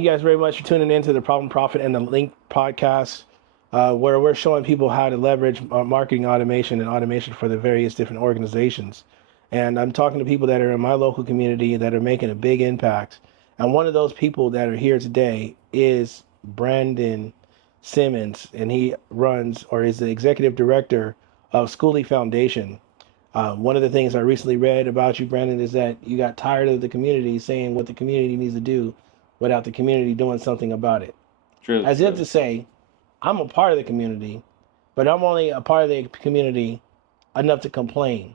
You guys very much for tuning in to the Problem Profit and the Link podcast, where we're showing people how to leverage marketing automation and automation for the various different organizations. And I'm talking to people that are in my local community that are making a big impact. And one of those people that are here today is Brandon Simmons, and he runs or is the executive director of Skoolie Foundation. One of the things I recently read about you, Brandon, is that you got tired of the community saying what the community needs to do without the community doing something about it. True. As if to say, I'm a part of the community, but I'm only a part of the community enough to complain.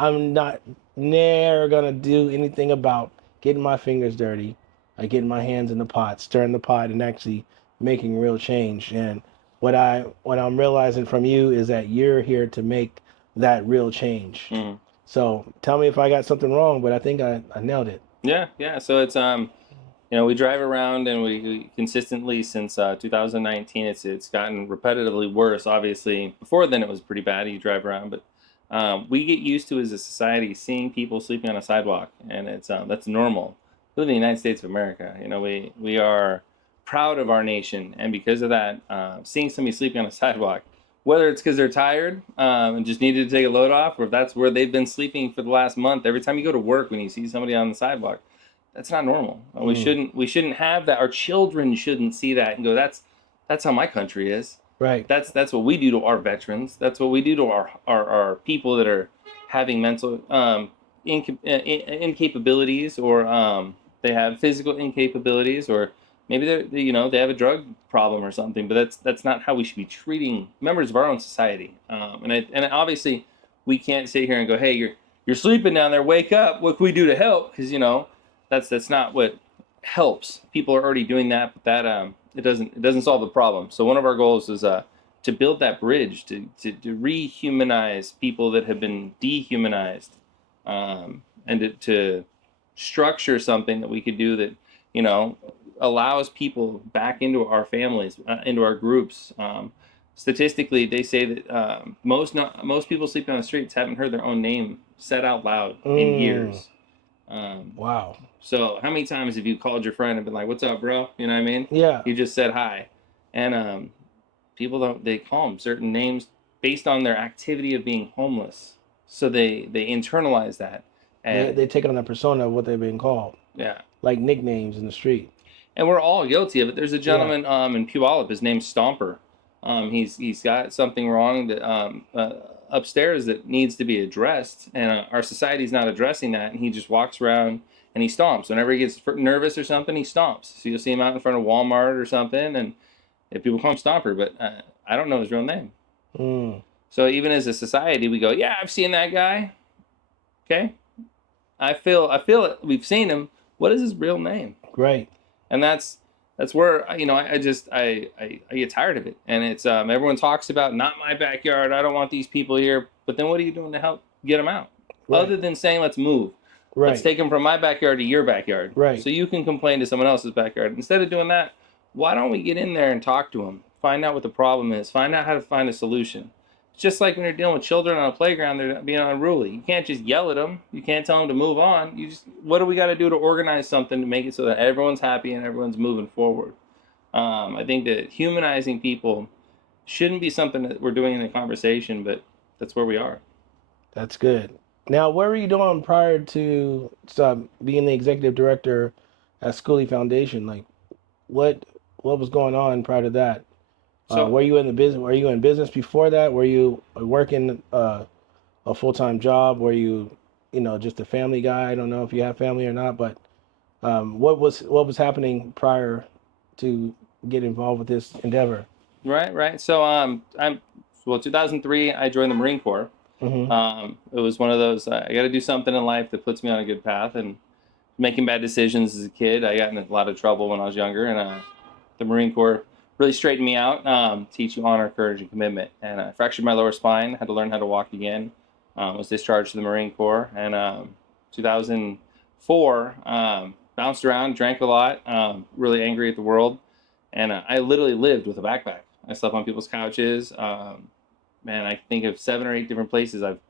I'm not never going to do anything about getting my fingers dirty, getting my hands in the pot, stirring the pot, and actually making real change. And what I'm realizing from you is that you're here to make that real change. So tell me if I got something wrong, but I think I nailed it. Yeah. So it's we drive around and we consistently since 2019 it's gotten repetitively worse. Obviously, before then it was pretty bad. You drive around, but we get used to as a society seeing people sleeping on a sidewalk, and it's that's normal. We live in the United States of America. We are proud of our nation, and because of that, seeing somebody sleeping on a sidewalk, whether it's because they're tired and just needed to take a load off, or if that's where they've been sleeping for the last month, every time you go to work, when you see somebody on the sidewalk, that's not normal. We shouldn't have that. Our children shouldn't see that and go, that's how my country is. Right. That's what we do to our veterans. That's what we do to our people that are having mental incapabilities, or they have physical incapabilities, or maybe they have a drug problem or something. But that's not how we should be treating members of our own society. And obviously we can't sit here and go, hey, you're sleeping down there, wake up. What can we do to help? Because that's not what helps. People are already doing that, but that it doesn't solve the problem. So one of our goals is to build that bridge to rehumanize people that have been dehumanized, and to structure something that we could do that allows people back into our families, into our groups. Statistically, they say that most people sleeping on the streets haven't heard their own name said out loud in years. Wow. So how many times have you called your friend and been like, "What's up, bro?" You know what I mean? Yeah. You just said hi. And people they call them certain names based on their activity of being homeless. So they internalize that. And they take on the persona of what they've been called. Yeah. Like nicknames in the street. And we're all guilty of it. There's a gentleman in Puyallup. His name's Stomper. He's got something wrong that upstairs that needs to be addressed, and our society's not addressing that. And he just walks around and he stomps. Whenever he gets nervous or something, he stomps. So you'll see him out in front of Walmart or something, and if people call him Stomper, but I don't know his real name. So even as a society, we go, yeah, I've seen that guy. Okay, I feel it. We've seen him. What is his real name? Right. And that's where I get tired of it. And it's everyone talks about not my backyard. I don't want these people here. But then what are you doing to help get them out? Right. Other than saying let's move. Right. Let's take them from my backyard to your backyard. Right. So you can complain to someone else's backyard. Instead of doing that, why don't we get in there and talk to them? Find out what the problem is. Find out how to find a solution. It's just like when you're dealing with children on a playground, they're being unruly. You can't just yell at them. You can't tell them to move on. What do we got to do to organize something to make it so that everyone's happy and everyone's moving forward? I think that humanizing people shouldn't be something that we're doing in the conversation, but that's where we are. That's good. Now, what were you doing prior to being the executive director at Skoolie Foundation? Like, what was going on prior to that? So, were you in the business? Were you in business before that? Were you working a full-time job? Were you, just a family guy? I don't know if you have family or not, but what was happening prior to get involved with this endeavor? Right. So 2003, I joined the Marine Corps. It was one of those, I got to do something in life that puts me on a good path, and making bad decisions as a kid. I got in a lot of trouble when I was younger, and the Marine Corps really straightened me out, teach you honor, courage, and commitment. And I fractured my lower spine, had to learn how to walk again. Was discharged to the Marine Corps, and 2004, bounced around, drank a lot, really angry at the world, and I literally lived with a backpack. I slept on people's couches. I think of 7 or 8 different places I've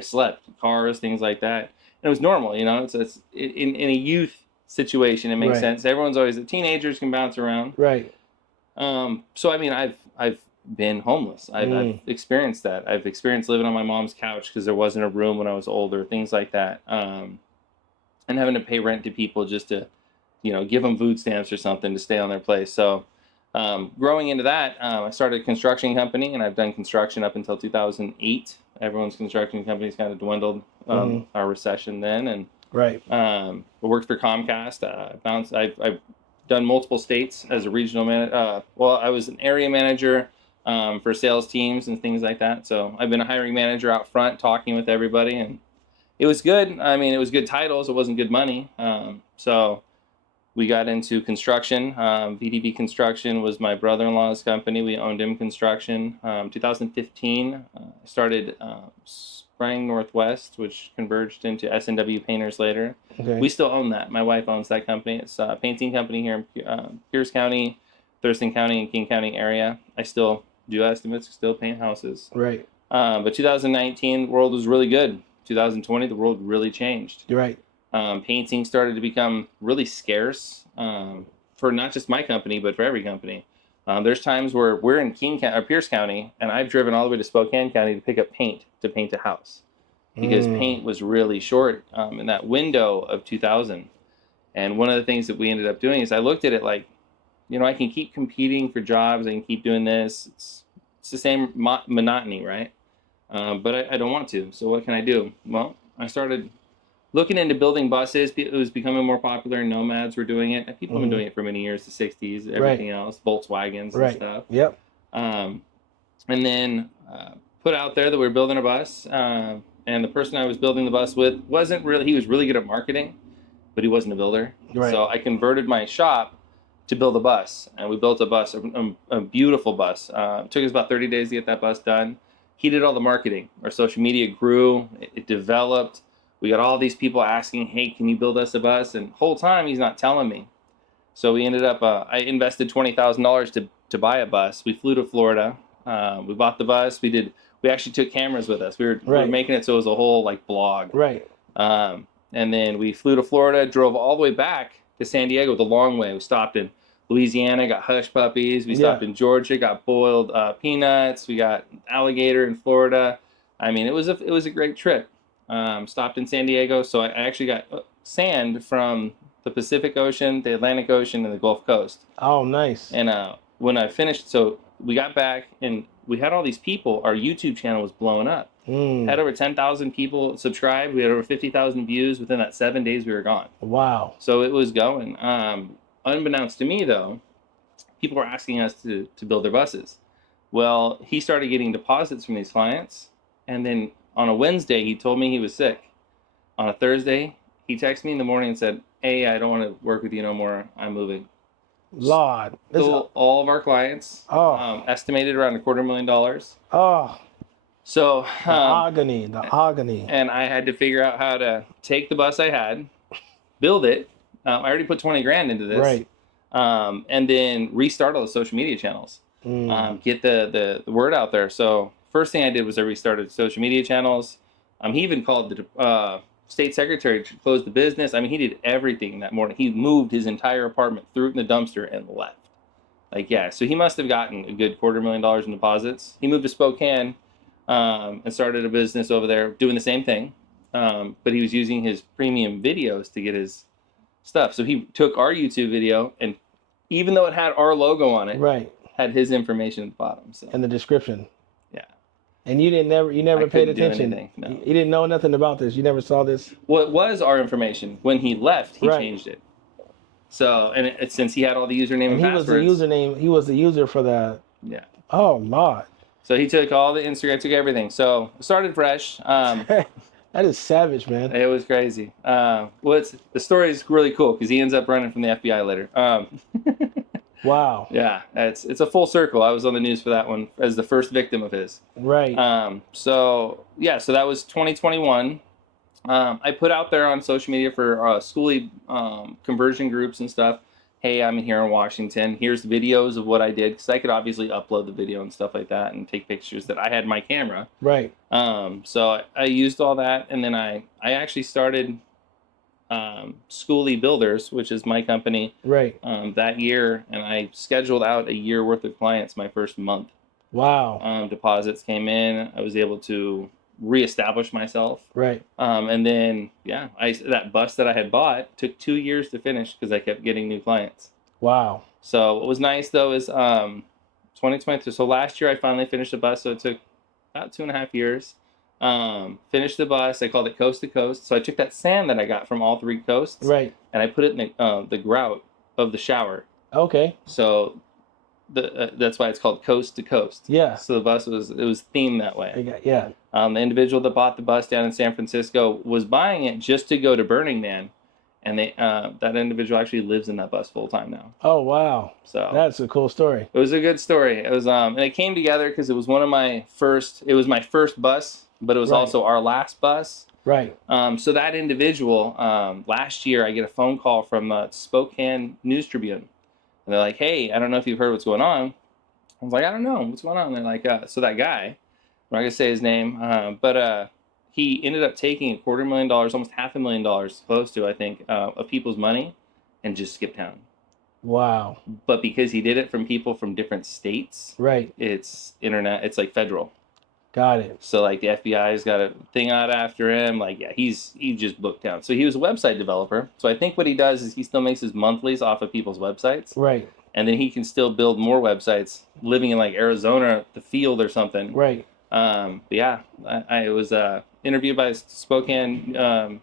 slept, cars, things like that. And it was normal, It's in a youth situation. It makes Right. sense. Everyone's always, the teenagers can bounce around. Right. So I mean, I've been homeless. I've experienced that. I've experienced living on my mom's couch because there wasn't a room when I was older, things like that. And having to pay rent to people just to, give them food stamps or something to stay on their place. So growing into that, I started a construction company, and I've done construction up until 2008. Everyone's construction companies kind of dwindled, our recession then, and Right. I worked for Comcast. I've done multiple states as a regional manager. Well, I was an area manager for sales teams and things like that. So I've been a hiring manager out front, talking with everybody, and it was good. I mean, it was good titles. It wasn't good money. So we got into construction. VDB Construction was my brother-in-law's company. We owned him construction. 2015, I started Sprang Northwest, which converged into S&W Painters later. Okay. We still own that. My wife owns that company. It's a painting company here in Pierce County, Thurston County, and King County area. I still do estimates, still paint houses. Right. But 2019, the world was really good. 2020, the world really changed. You're right. Painting started to become really scarce for not just my company, but for every company. There's times where we're in Pierce County, and I've driven all the way to Spokane County to pick up paint to paint a house because paint was really short in that window of 2000. And one of the things that we ended up doing is I looked at it like, I can keep competing for jobs. I can keep doing this. It's the same monotony, right? But I don't want to. So what can I do? Well, I started looking into building buses. It was becoming more popular. Nomads were doing it. People have been doing it for many years, the 60s, everything else, Volkswagens and stuff. Yep. And then put out there that we were building a bus. And the person I was building the bus with he was really good at marketing, but he wasn't a builder. Right. So I converted my shop to build a bus. And we built a bus, a beautiful bus. It took us about 30 days to get that bus done. He did all the marketing. Our social media grew. It developed. We got all these people asking, hey, can you build us a bus? And the whole time he's not telling me. So we ended up, I invested $20,000 to buy a bus. We flew to Florida. We bought the bus. We actually took cameras with us. We were making it so it was a whole blog. Right. And then we flew to Florida, drove all the way back to San Diego the long way. We stopped in Louisiana, got hush puppies. We stopped in Georgia, got boiled peanuts. We got alligator in Florida. I mean, it was a great trip. Stopped in San Diego, so I actually got sand from the Pacific Ocean, the Atlantic Ocean, and the Gulf Coast. Oh, nice. And when I finished, so we got back, and we had all these people. Our YouTube channel was blowing up. Had over 10,000 people subscribed. We had over 50,000 views within that 7 days we were gone. Wow. So it was going. Unbeknownst to me, though, people were asking us to build their buses. Well, he started getting deposits from these clients, and then on a Wednesday, he told me he was sick. On a Thursday, he texted me in the morning and said, hey, I don't want to work with you no more. I'm moving. Lord. So all of our clients, estimated around $250,000. Oh. So the agony. And I had to figure out how to take the bus I had, build it. I already put $20,000 into this. Right. And then restart all the social media channels. Get the word out there. So first thing I did was I restarted social media channels. He even called the state secretary to close the business. I mean, he did everything that morning. He moved his entire apartment, threw it in the dumpster, and left. So he must have gotten a good $250,000 in deposits. He moved to Spokane and started a business over there doing the same thing. But he was using his premium videos to get his stuff. So he took our YouTube video, and even though it had our logo on it, had his information at the bottom. So. In the description. Yeah. And you never paid attention. No. You didn't know nothing about this. You never saw this. Well, it was our information. When he left, he changed it. So, and since he had all the username and passwords. He was the user for the. Yeah. Oh, Lord. So he took all the Instagram, took everything. So started fresh. That is savage, man. It was crazy. The story is really cool because he ends up running from the FBI later. Wow. Yeah, it's a full circle. I was on the news for that one as the first victim of his. Right. So that was 2021. I put out there on social media for Skoolie conversion groups and stuff. Hey, I'm here in Washington. Here's videos of what I did, because I could obviously upload the video and stuff like that and take pictures that I had my camera. Right. So I used all that, and then I actually started Skoolie Builders, which is my company, Right. that year, and I scheduled out a year worth of clients my first month. Wow. Deposits came in. I was able to reestablish myself. Right. And then, that bus that I had bought took 2 years to finish because I kept getting new clients. Wow. So what was nice though is 2023. So last year I finally finished the bus. So it took about 2.5 years. Finished the bus. I called it Coast to Coast. So I took that sand that I got from all 3 coasts, Right. and I put it in the grout of the shower. Okay. So that's why it's called Coast to Coast. Yeah. So the bus was themed that way. Yeah. The individual that bought the bus down in San Francisco was buying it just to go to Burning Man, and that individual actually lives in that bus full time now. Oh wow. So that's a cool story. it was a good story. It was and it came together because it was my first bus, but it was Right. also our last bus. Right. So that individual, last year I get a phone call from the Spokane News Tribune, and they're like, "Hey, I don't know if you've heard what's going on." I was like, "I don't know what's going on." And they're like, "So that guy, I'm not gonna say his name, but he ended up taking $250,000, almost $500,000, close to, I think, of people's money, and just skipped town." Wow. But because he did it from people from different states, Right. it's like federal. Got it. So like the FBI's got a thing out after him. Like, yeah, he just booked out. So he was a website developer. So I think what he does is he still makes his monthlies off of people's websites. Right. And then he can still build more websites living in like Arizona, the field or something. Right. But yeah, I was interviewed by Spokane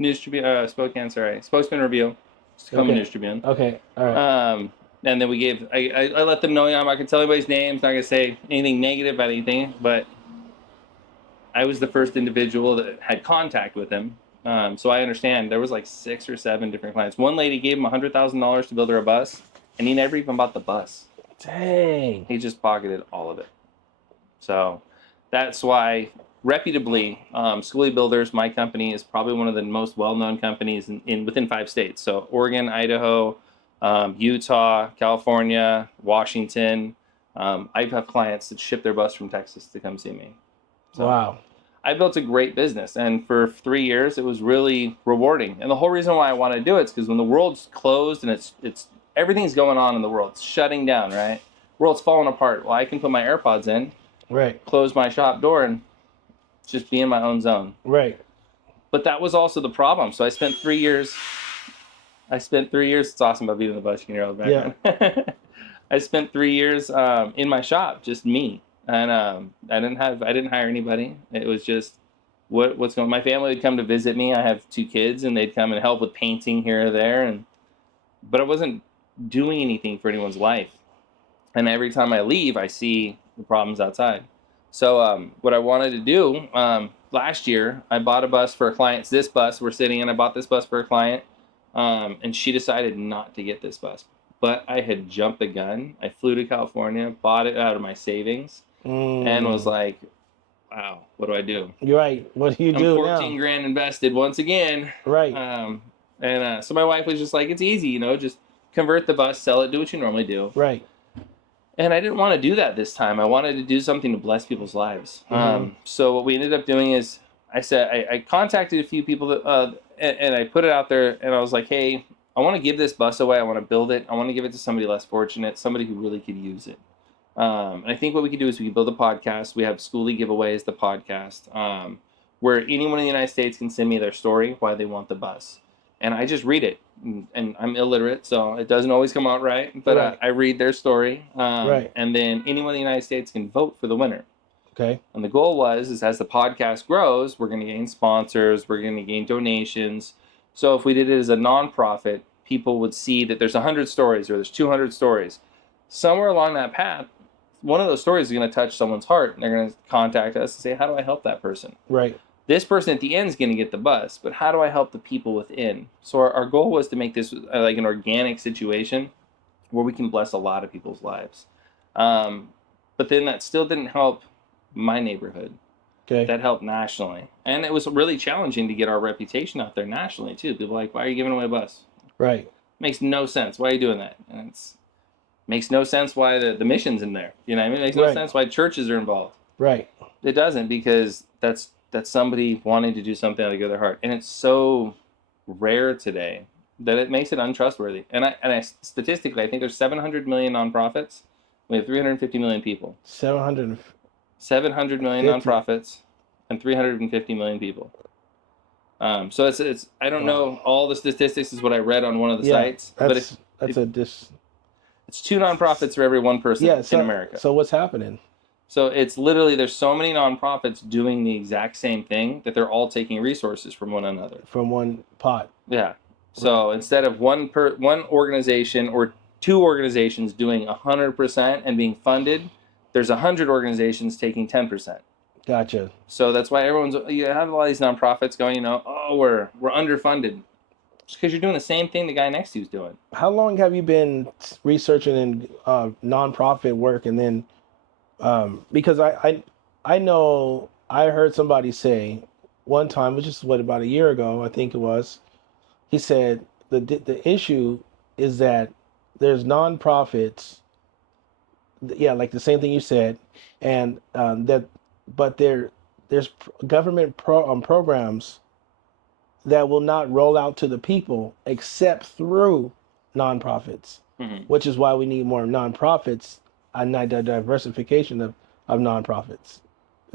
News Tribune, Spokesman Review, Spokane News Tribune. Okay. All right. And then I let them know, I'm not going to tell anybody's names, not going to say anything negative about anything, but I was the first individual that had contact with him. So I understand there was like 6 or 7 different clients. One lady gave him $100,000 to build her a bus, and he never even bought the bus. Dang. He just pocketed all of it. So that's why, reputably, Skoolie Builders, my company, is probably one of the most well-known companies within 5 states. So Oregon, Idaho, Utah, California, Washington. I have clients that ship their bus from Texas to come see me. So Wow. I built a great business, and for 3 years it was really rewarding. And the whole reason why I want to do it is because when the world's closed and it's everything's going on in the world, it's shutting down, right? World's falling apart. Well, I can put my AirPods in, Right. close my shop door, and just be in my own zone. Right. But that was also the problem. So I spent 3 years. It's awesome about being in the bus. You can hear all the background. Yeah. I spent 3 years in my shop, just me. And I didn't hire anybody. It was just what's going on. My family would come to visit me. I have 2 kids, and they'd come and help with painting here or there, but I wasn't doing anything for anyone's life. And every time I leave, I see the problems outside. So what I wanted to do last year, I bought a bus for a client. This bus we're sitting in, I bought this bus for a client, and she decided not to get this bus. But I had jumped the gun. I flew to California, bought it out of my savings, and was like, wow, what do I do? You're right. What do you do now? 14 grand invested once again. Right. So my wife was just like, it's easy, just convert the bus, sell it, do what you normally do. Right. And I didn't want to do that this time. I wanted to do something to bless people's lives. Mm-hmm. So what we ended up doing is I contacted a few people that, and I put it out there, and I was like, hey, I want to give this bus away. I want to build it. I want to give it to somebody less fortunate, somebody who really could use it. And I think what we could do is we could build a podcast. We have Skoolie Giveaways, the podcast, where anyone in the United States can send me their story, why they want the bus. And I just read it. And I'm illiterate, so it doesn't always come out right. But Right. I read their story. Right. And then anyone in the United States can vote for the winner. Okay. And the goal is as the podcast grows, we're going to gain sponsors, we're going to gain donations. So if we did it as a nonprofit, people would see that there's 100 stories or there's 200 stories. Somewhere along that path, one of those stories is going to touch someone's heart, and they're going to contact us and say, how do I help that person? Right. This person at the end is going to get the bus, but how do I help the people within? So our goal was to make this like an organic situation where we can bless a lot of people's lives. But then that still didn't help my neighborhood. Okay. That helped nationally. And it was really challenging to get our reputation out there nationally, too. People are like, why are you giving away a bus? Right. Makes no sense. Why are you doing that? And makes no sense why the mission's in there. You know what I mean? It makes no Right. sense why churches are involved. Right. It doesn't, because that's somebody wanting to do something out of their heart. And it's so rare today that it makes it untrustworthy. And I statistically, I think there's 700 million nonprofits. We have 350 million people. 750. 700 million nonprofits and 350 million people. So it's I don't know all the statistics is what I read on one of the sites, but it's 2 nonprofits for every 1 person in America. So what's happening? So it's literally there's so many nonprofits doing the exact same thing that they're all taking resources from one another. From one pot. Yeah. So instead of one organization or 2 organizations doing 100% and being funded, there's 100 organizations taking 10%. Gotcha. So that's why you have a lot of these nonprofits going, we're underfunded. Just because you're doing the same thing the guy next to you is doing. How long have you been researching in nonprofit work? And then, because I know I heard somebody say one time, which is about a year ago, I think it was, he said the issue is that there's nonprofits, like the same thing you said, and but there's government programs that will not roll out to the people except through nonprofits, which is why we need more nonprofits and diversification of nonprofits.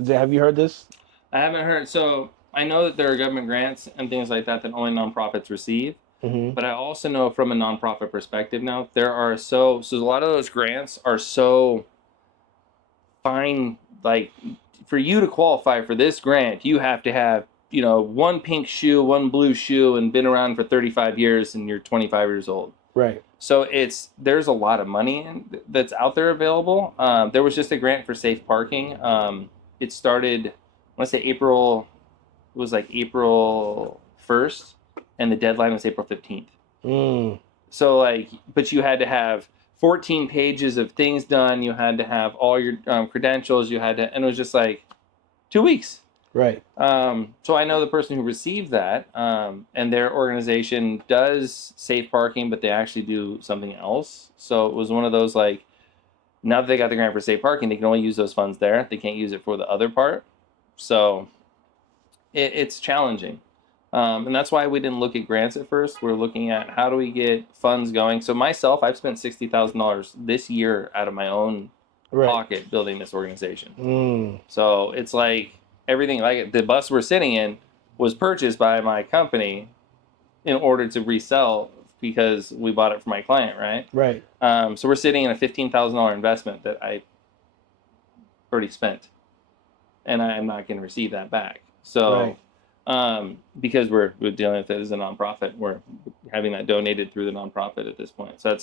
Have you heard this? I haven't heard. So I know that there are government grants and things like that only nonprofits receive. But I also know from a nonprofit perspective now, there are so a lot of those grants are so fine. Like for you to qualify for this grant, you have to have 1 pink shoe, 1 blue shoe, and been around for 35 years, and you're 25 years old. Right. So there's a lot of money that's out there available. There was just a grant for safe parking. It started, I want to say April 1st, and the deadline was April 15th. So but you had to have 14 pages of things done. You had to have all your credentials. And it was just 2 weeks. Right. So I know the person who received that, and their organization does safe parking, but they actually do something else. So it was one of those now that they got the grant for safe parking, they can only use those funds there. They can't use it for the other part. So it's challenging. And that's why we didn't look at grants at first. We're looking at how do we get funds going. So myself, I've spent $60,000 this year out of my own pocket building this organization. So it's everything, the bus we're sitting in was purchased by my company in order to resell because we bought it for my client, right? Right. So we're sitting in a $15,000 investment that I already spent, and I'm not going to receive that back. So, because we're dealing with it as a nonprofit, we're having that donated through the nonprofit at this point. So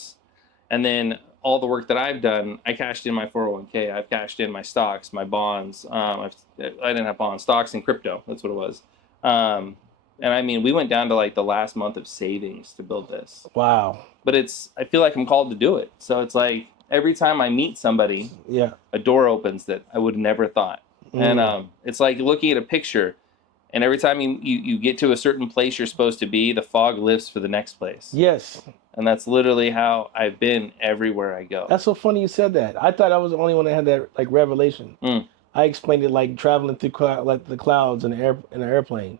and then all the work that I've done, I cashed in my 401k. I've cashed in my stocks, my bonds. I didn't have bonds, stocks, and crypto. That's what it was. And I mean, we went down to the last month of savings to build this. Wow. But I feel like I'm called to do it. So it's every time I meet somebody, a door opens that I would have never thought. And it's like looking at a picture, and every time you get to a certain place you're supposed to be, the fog lifts for the next place. Yes. And that's literally how I've been everywhere I go. That's so funny you said that. I thought I was the only one that had that revelation. I explained it like traveling through the clouds in an airplane.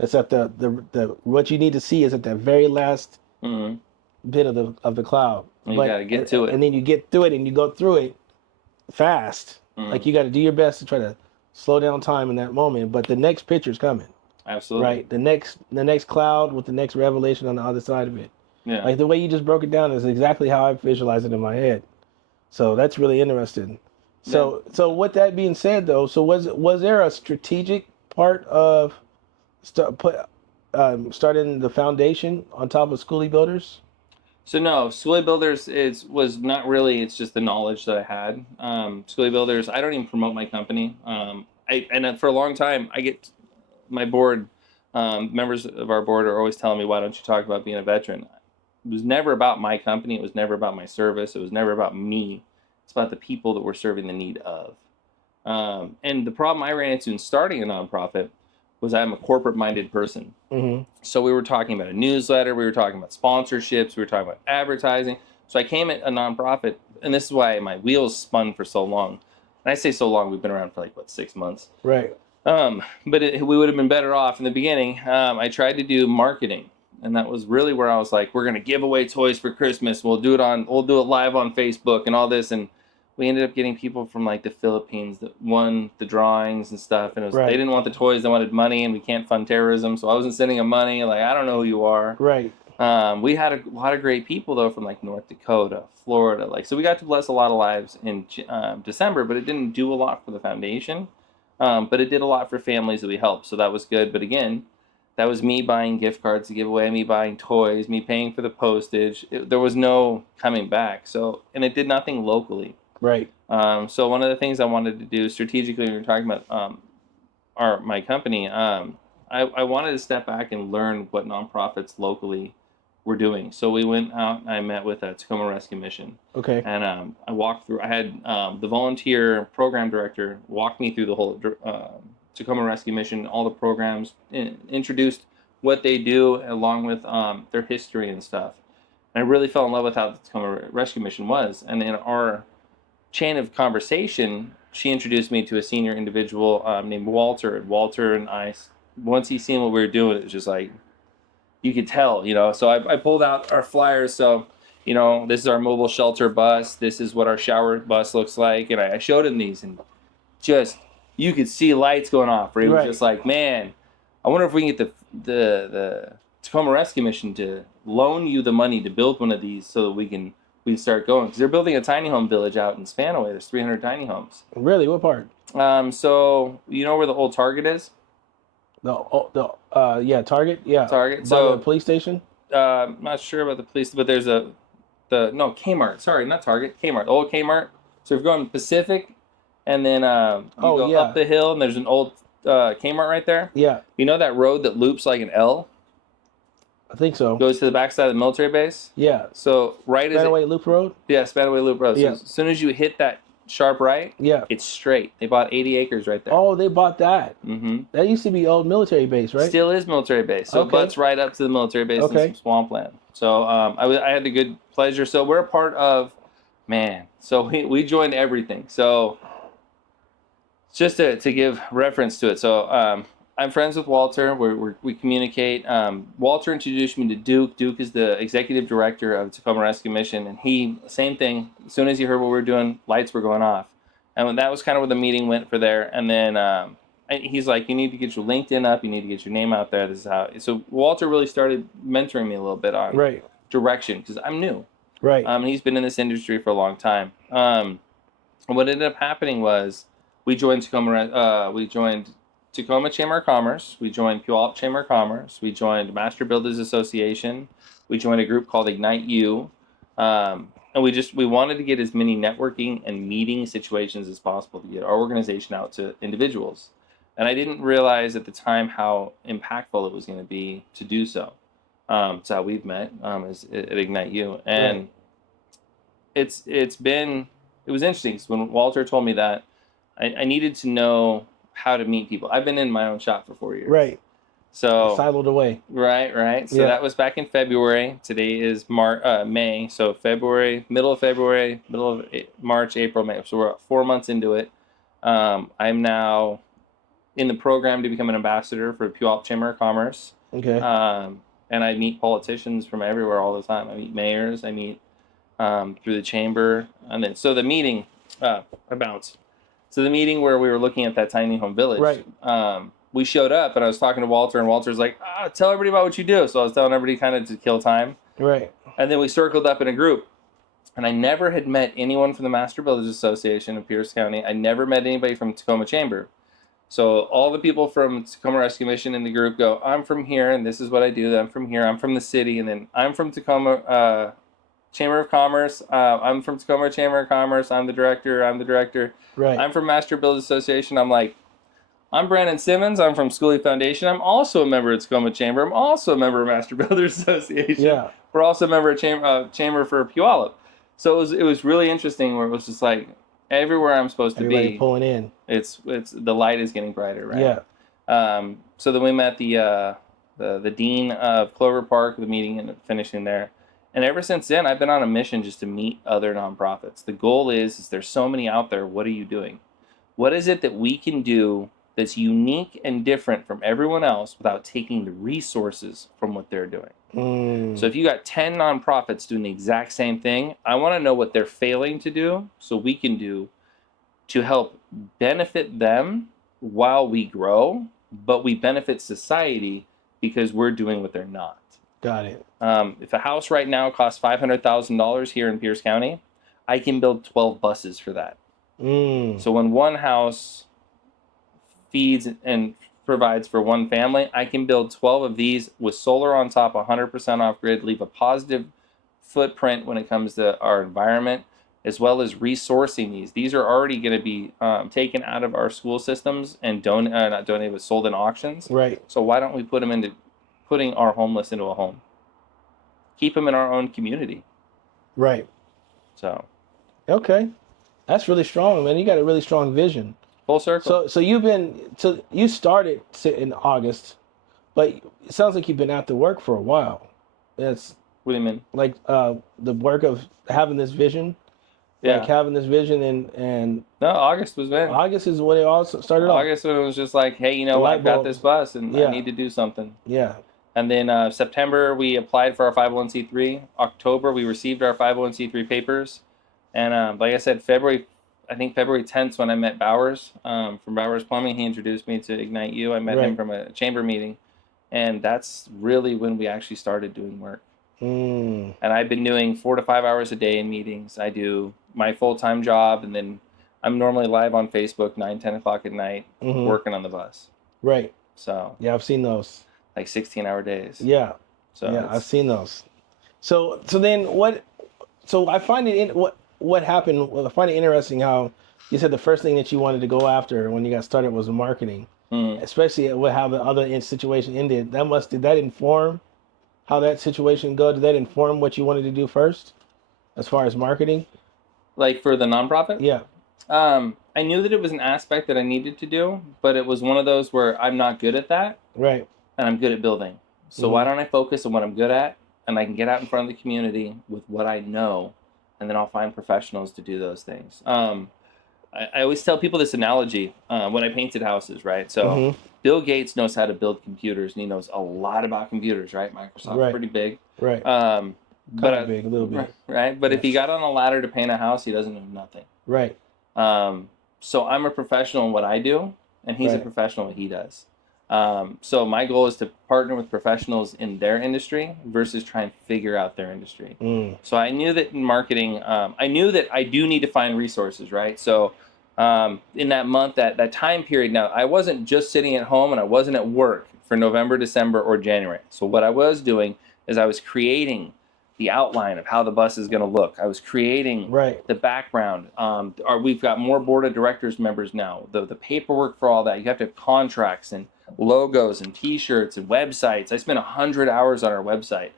It's at the what you need to see is at the very last bit of the cloud. You gotta get to it, and then you get through it, and you go through it fast. You got to do your best to try to slow down time in that moment. But the next picture's coming. Absolutely. Right. The next cloud with the next revelation on the other side of it. Yeah. The way you just broke it down is exactly how I visualize it in my head. So that's really interesting. So with that being said, though, so was there a strategic part of starting the foundation on top of Skoolie Builders? So no, Skoolie Builders was not really. It's just the knowledge that I had. Skoolie Builders. I don't even promote my company. And for a long time, I get my board members of our board are always telling me, "Why don't you talk about being a veteran?" It was never about my company. It was never about my service. It was never about me. It's about the people that we're serving the need of. And the problem I ran into in starting a nonprofit was I'm a corporate-minded person. So we were talking about a newsletter. We were talking about sponsorships. We were talking about advertising. So I came at a nonprofit, and this is why my wheels spun for so long. And I say so long, we've been around for 6 months. Right. But we would have been better off in the beginning. I tried to do marketing. And that was really where I was like, we're going to give away toys for Christmas. We'll do it live on Facebook and all this. And we ended up getting people from like the Philippines that won the drawings and stuff. And they didn't want the toys, they wanted money, and we can't fund terrorism. So I wasn't sending them money. Like, I don't know who you are. Right. We had a lot of great people though from like North Dakota, Florida. Like, so we got to bless a lot of lives in December, but it didn't do a lot for the foundation. But it did a lot for families that we helped. So that was good. But again, that was me buying gift cards to give away, me buying toys, me paying for the postage. There was no coming back. So, and it did nothing locally. Right. So one of the things I wanted to do strategically when we were talking about my company, I wanted to step back and learn what nonprofits locally were doing. So we went out and I met with a Tacoma Rescue Mission. Okay. And I walked through. I had the volunteer program director walk me through the whole Tacoma Rescue Mission, all the programs, introduced what they do along with their history and stuff. And I really fell in love with how the Tacoma Rescue Mission was. And in our chain of conversation, she introduced me to a senior individual named Walter. And Walter and I, once he seen what we were doing, it was just like, you could tell, you know. So I pulled out our flyers. So, you know, this is our mobile shelter bus. This is what our shower bus looks like. And I showed him these, and just, you could see lights going off. Where he was just like, man, I wonder if we can get the Tacoma Rescue Mission to loan you the money to build one of these so that we can start going. Because they're building a tiny home village out in Spanaway. There's 300 tiny homes. Really? What part? So you know where the old Target is? Target. Yeah. Target. By So the police station. I'm not sure about the police, but there's Kmart. Sorry, not Target. Kmart. The old Kmart. So if you're going Pacific, and then you go up the hill, and there's an old Kmart right there. Yeah. You know that road that loops like an L? I think so. Goes to the backside of the military base. Yeah. So Spanaway Loop Road. Yeah, Spanaway Loop Road. So as soon as you hit that sharp right, it's straight. They bought 80 acres right there. Oh, they bought that. Mm-hmm. That used to be old military base, right? Still is military base. So it butts right up to the military base in some swampland. So I had the good pleasure. So we're a part of, so we joined everything. So just to give reference to it. So I'm friends with Walter. We communicate. Walter introduced me to Duke. Duke is the executive director of Tacoma Rescue Mission, and he, same thing. As soon as he heard what we were doing, lights were going off, and that was kind of where the meeting went for there. And then he's like, "You need to get your LinkedIn up. You need to get your name out there. This is how." So Walter really started mentoring me a little bit on direction because I'm new. Right. He's been in this industry for a long time. What ended up happening was we joined Tacoma Chamber of Commerce. We joined Puyallup Chamber of Commerce. We joined Master Builders Association. We joined a group called Ignite You. And we wanted to get as many networking and meeting situations as possible to get our organization out to individuals. And I didn't realize at the time how impactful it was going to be to do so. It's how we've met at Ignite You. And it was interesting because when Walter told me that, I needed to know how to meet people. I've been in my own shop for 4 years. Right. So siloed away. Right. So that was back in February. Today is May. So middle of February, middle of March, April, May. So we're 4 months into it. I'm now in the program to become an ambassador for Puyallup Chamber of Commerce. Okay. And I meet politicians from everywhere all the time. I meet mayors. I meet through the chamber. And then so the meeting, So the meeting where we were looking at that tiny home village, we showed up and I was talking to Walter, and Walter's like, tell everybody about what you do. So I was telling everybody kind of to kill time. Right. And then we circled up in a group. And I never had met anyone from the Master Builders Association of Pierce County. I never met anybody from Tacoma Chamber. So all the people from Tacoma Rescue Mission in the group go, I'm from here and this is what I do. I'm from here. I'm from the city. And then I'm from Tacoma Chamber of Commerce. I'm from Tacoma Chamber of Commerce. I'm the director. Right. I'm from Master Builders Association. I'm like, I'm Brandon Simmons. I'm from Skoolie Foundation. I'm also a member of Tacoma Chamber. I'm also a member of Master Builders Association. Yeah. We're also a member of Chamber for Puyallup. So it was really interesting where it was just like everywhere I'm supposed to Everybody pulling in. It's the light is getting brighter, right? Yeah. So then we met the dean of Clover Park. The meeting ended up finishing there. And ever since then, I've been on a mission just to meet other nonprofits. The goal is there's so many out there. What are you doing? What is it that we can do that's unique and different from everyone else without taking the resources from what they're doing? So if you got 10 nonprofits doing the exact same thing, I want to know what they're failing to do so we can do to help benefit them while we grow, but we benefit society because we're doing what they're not. Got it. If a house right now costs $500,000 here in Pierce County, I can build 12 buses for that. So when one house feeds and provides for one family, I can build 12 of these with solar on top, 100% off grid, leave a positive footprint when it comes to our environment, as well as resourcing these. These are already going to be taken out of our school systems and not donated, but sold in auctions. Right. So why don't we put them into putting our homeless into a home? Keep them in our own community. Right. So. Okay. That's really strong, man. You got a really strong vision. Full circle. So you started in August, but it sounds like you've been out to work for a while. That's What do you mean? like the work of having this vision. Yeah. Like having this vision and No, August was when. August is when it all started off. August when it was just like, hey, you know what? I've got this bus and I need to do something. Yeah. And then September we applied for our 501c3. October we received our 501c3 papers. And like I said, February 10th is when I met Bowers from Bowers Plumbing. He introduced me to Ignite You. I met him from a chamber meeting. And that's really when we actually started doing work. And I've been doing 4 to 5 hours a day in meetings. I do my full-time job, and then I'm normally live on Facebook 9, 10 o'clock at night working on the bus. Right. So. Yeah, I've seen those. Like 16-hour days. Yeah. So yeah, I've seen those. So then what? So I find it what happened. Well, I find it interesting how you said the first thing that you wanted to go after when you got started was marketing, especially with how the other situation ended. Did that inform how that situation go? Did that inform what you wanted to do first, as far as marketing? Like for the nonprofit? Yeah. I knew that it was an aspect that I needed to do, but it was one of those where I'm not good at that. Right. And I'm good at building. So why don't I focus on what I'm good at, and I can get out in front of the community with what I know, and then I'll find professionals to do those things. I always tell people this analogy when I painted houses, right? So Bill Gates knows how to build computers, and he knows a lot about computers, right? Microsoft's pretty big. Right. But big, a little bit. Right? But if he got on a ladder to paint a house, he doesn't know nothing. Right. So I'm a professional in what I do, and he's a professional in what he does. So my goal is to partner with professionals in their industry versus try and figure out their industry. So I knew that in marketing, I knew that I do need to find resources, right? So in that month, that time period, now I wasn't just sitting at home and I wasn't at work for November, December, or January. So what I was doing is I was creating the outline of how the bus is going to look. I was creating the background. We've got more board of directors members now. The paperwork for all that. You have to have contracts and logos and T-shirts and websites. I spent 100 hours on our website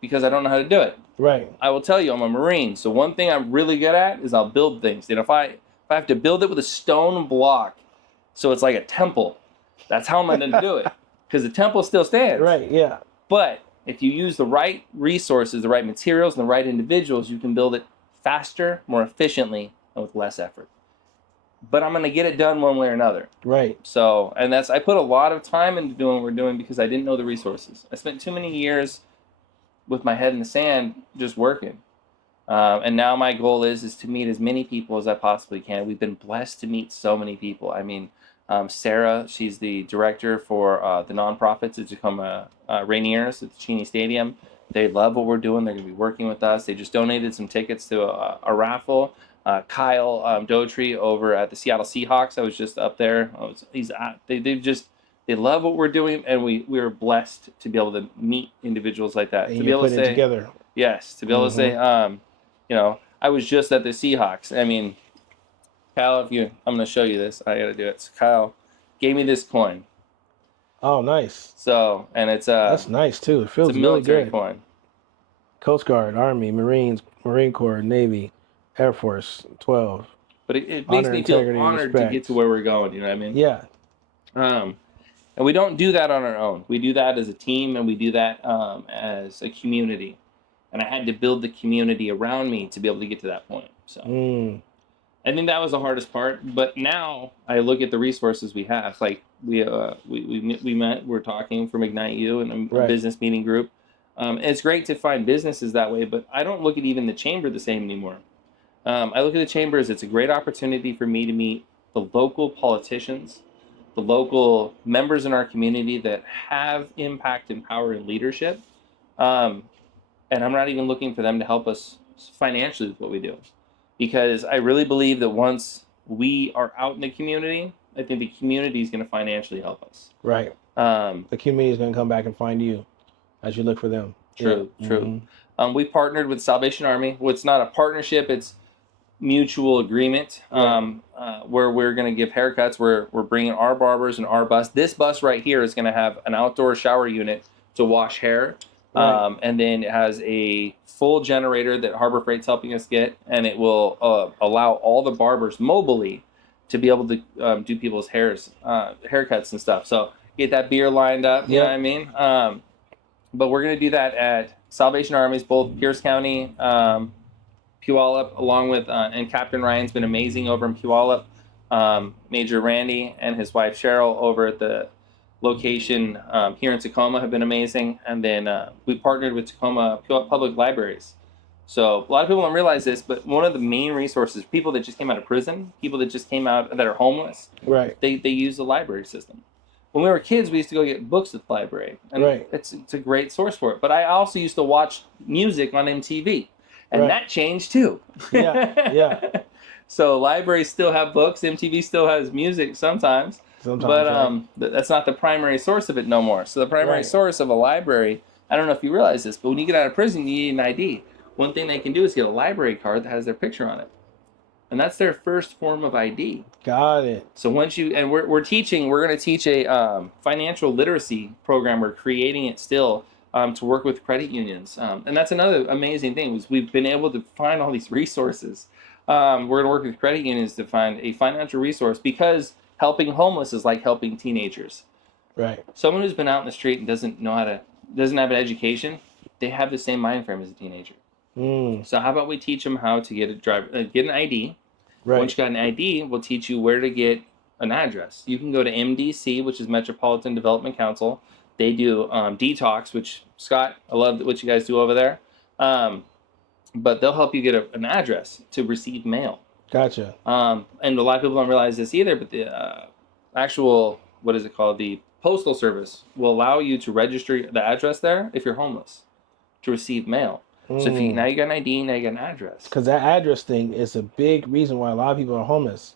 because I don't know how to do it. Right. I will tell you, I'm a Marine, so one thing I'm really good at is I'll build things. If I have to build it with a stone block, so it's like a temple, that's how I'm going to do it, because the temple still stands. Right. Yeah. But if you use the right resources, the right materials, and the right individuals, you can build it faster, more efficiently, and with less effort. But I'm going to get it done one way or another. Right. So, and I put a lot of time into doing what we're doing because I didn't know the resources. I spent too many years with my head in the sand just working. And now my goal is to meet as many people as I possibly can. We've been blessed to meet so many people. I mean, Sarah, she's the director for the nonprofits. It's become Rainiers at the Cheney Stadium. They love what we're doing. They're going to be working with us. They just donated some tickets to a raffle. Kyle Dotree over at the Seattle Seahawks. I was just up there. They love what we're doing, and we are blessed to be able to meet individuals like that. And to be able to say together. Yes, to be able to say, I was just at the Seahawks. I mean, Kyle, I'm going to show you this. I got to do it. So Kyle gave me this coin. Oh, nice. So, and it's that's nice too. It feels it's a really military good. coin. Coast Guard, Army, Marines, Marine Corps, Navy, Air Force, 12. But it makes me feel honored to get to where we're going. You know what I mean? Yeah. And we don't do that on our own. We do that as a team, and we do that as a community. And I had to build the community around me to be able to get to that point. So I think that was the hardest part. But now I look at the resources we have. Like we met, we're talking from Ignite You and a business meeting group. And it's great to find businesses that way, but I don't look at even the chamber the same anymore. I look at the chamber as it's a great opportunity for me to meet the local politicians, the local members in our community that have impact and power and leadership. Um, and I'm not even looking for them to help us financially with what we do, because I really believe that once we are out in the community, I think the community is going to financially help us. Right. Um, The community is going to come back and find you as you look for them. True, Yeah. true. Mm-hmm. We partnered with Salvation Army. Well, it's not a partnership; it's mutual agreement. Where we're going to give haircuts. We're bringing our barbers and our bus. This bus right here is going to have an outdoor shower unit to wash hair, Right. and then it has a full generator that Harbor Freight's helping us get, and it will allow all the barbers mobily to be able to do people's haircuts and stuff. So get that beer lined up. You know what I mean? But we're going to do that at Salvation Armies, both Pierce County, Puyallup, along with, and Captain Ryan's been amazing over in Puyallup. Major Randy and his wife Cheryl over at the location here in Tacoma have been amazing. And then we partnered with Tacoma Public Libraries. So a lot of people don't realize this, but one of the main resources, people that just came out of prison, people that just came out that are homeless, Right. they use the library system. When we were kids, we used to go get books at the library, and Right. it's a great source for it. But I also used to watch music on MTV, and Right. that changed too. Yeah. So libraries still have books, MTV still has music sometimes, but right. that's not the primary source of it no more. So the primary Right. source of a library, I don't know if you realize this, but when you get out of prison, you need an ID. One thing they can do is get a library card that has their picture on it, and that's their first form of ID. Got it. So once you, and we're going to teach a financial literacy program. We're creating it still to work with credit unions. And that's another amazing thing, is we've been able to find all these resources. We're going to work with credit unions to find a financial resource, because helping homeless is like helping teenagers. Right. Someone who's been out in the street and doesn't have an education, they have the same mind frame as a teenager. So how about we teach them how to get an ID. Right. Once you got an ID, we'll teach you where to get an address. You can go to MDC, which is Metropolitan Development Council. They do detox, which, Scott, I love what you guys do over there. But they'll help you get an address to receive mail. Gotcha. And a lot of people don't realize this either, but the actual, what is it called? The Postal Service will allow you to register the address there if you're homeless, to receive mail. So if now you got an ID, now you got an address. Because that address thing is a big reason why a lot of people are homeless,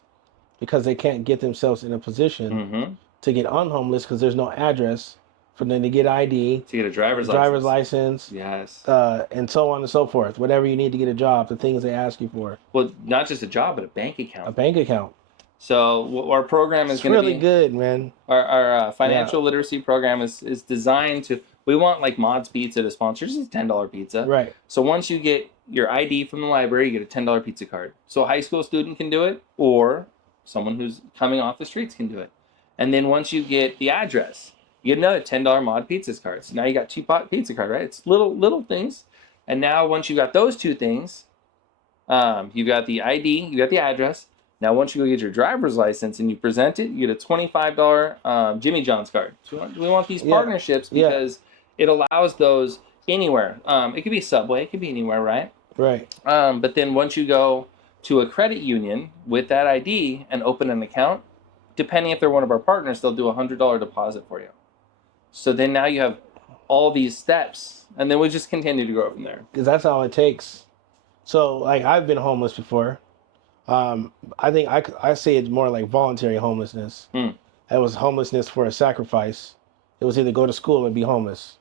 because they can't get themselves in a position to get unhomeless, because there's no address for them to get ID, to get a driver's license, yes, and so on and so forth. Whatever you need to get a job, the things they ask you for. Well, not just a job, but a bank account. A bank account. So our program is going to be really good, man. Our financial literacy program is designed to. We want like Mod's Pizza to sponsor just a $10 pizza. Right. So once you get your ID from the library, you get a $10 pizza card. So a high school student can do it, or someone who's coming off the streets can do it. And then once you get the address, you get another $10 Mod Pizza card. So now you got 2 pizza card, right? It's little things. And now once you got those 2 things, you got the ID, you got the address. Now once you go get your driver's license and you present it, you get a $25 Jimmy John's card. So we want these partnerships because it allows those anywhere. It could be Subway, it could be anywhere, right? Right. But then once you go to a credit union with that ID and open an account, depending if they're one of our partners, they'll do a $100 deposit for you. So then now you have all these steps, and then we just continue to grow from there. Because that's all it takes. So, like, I've been homeless before. I think I say it's more like voluntary homelessness. It was homelessness for a sacrifice. It was either go to school or be homeless.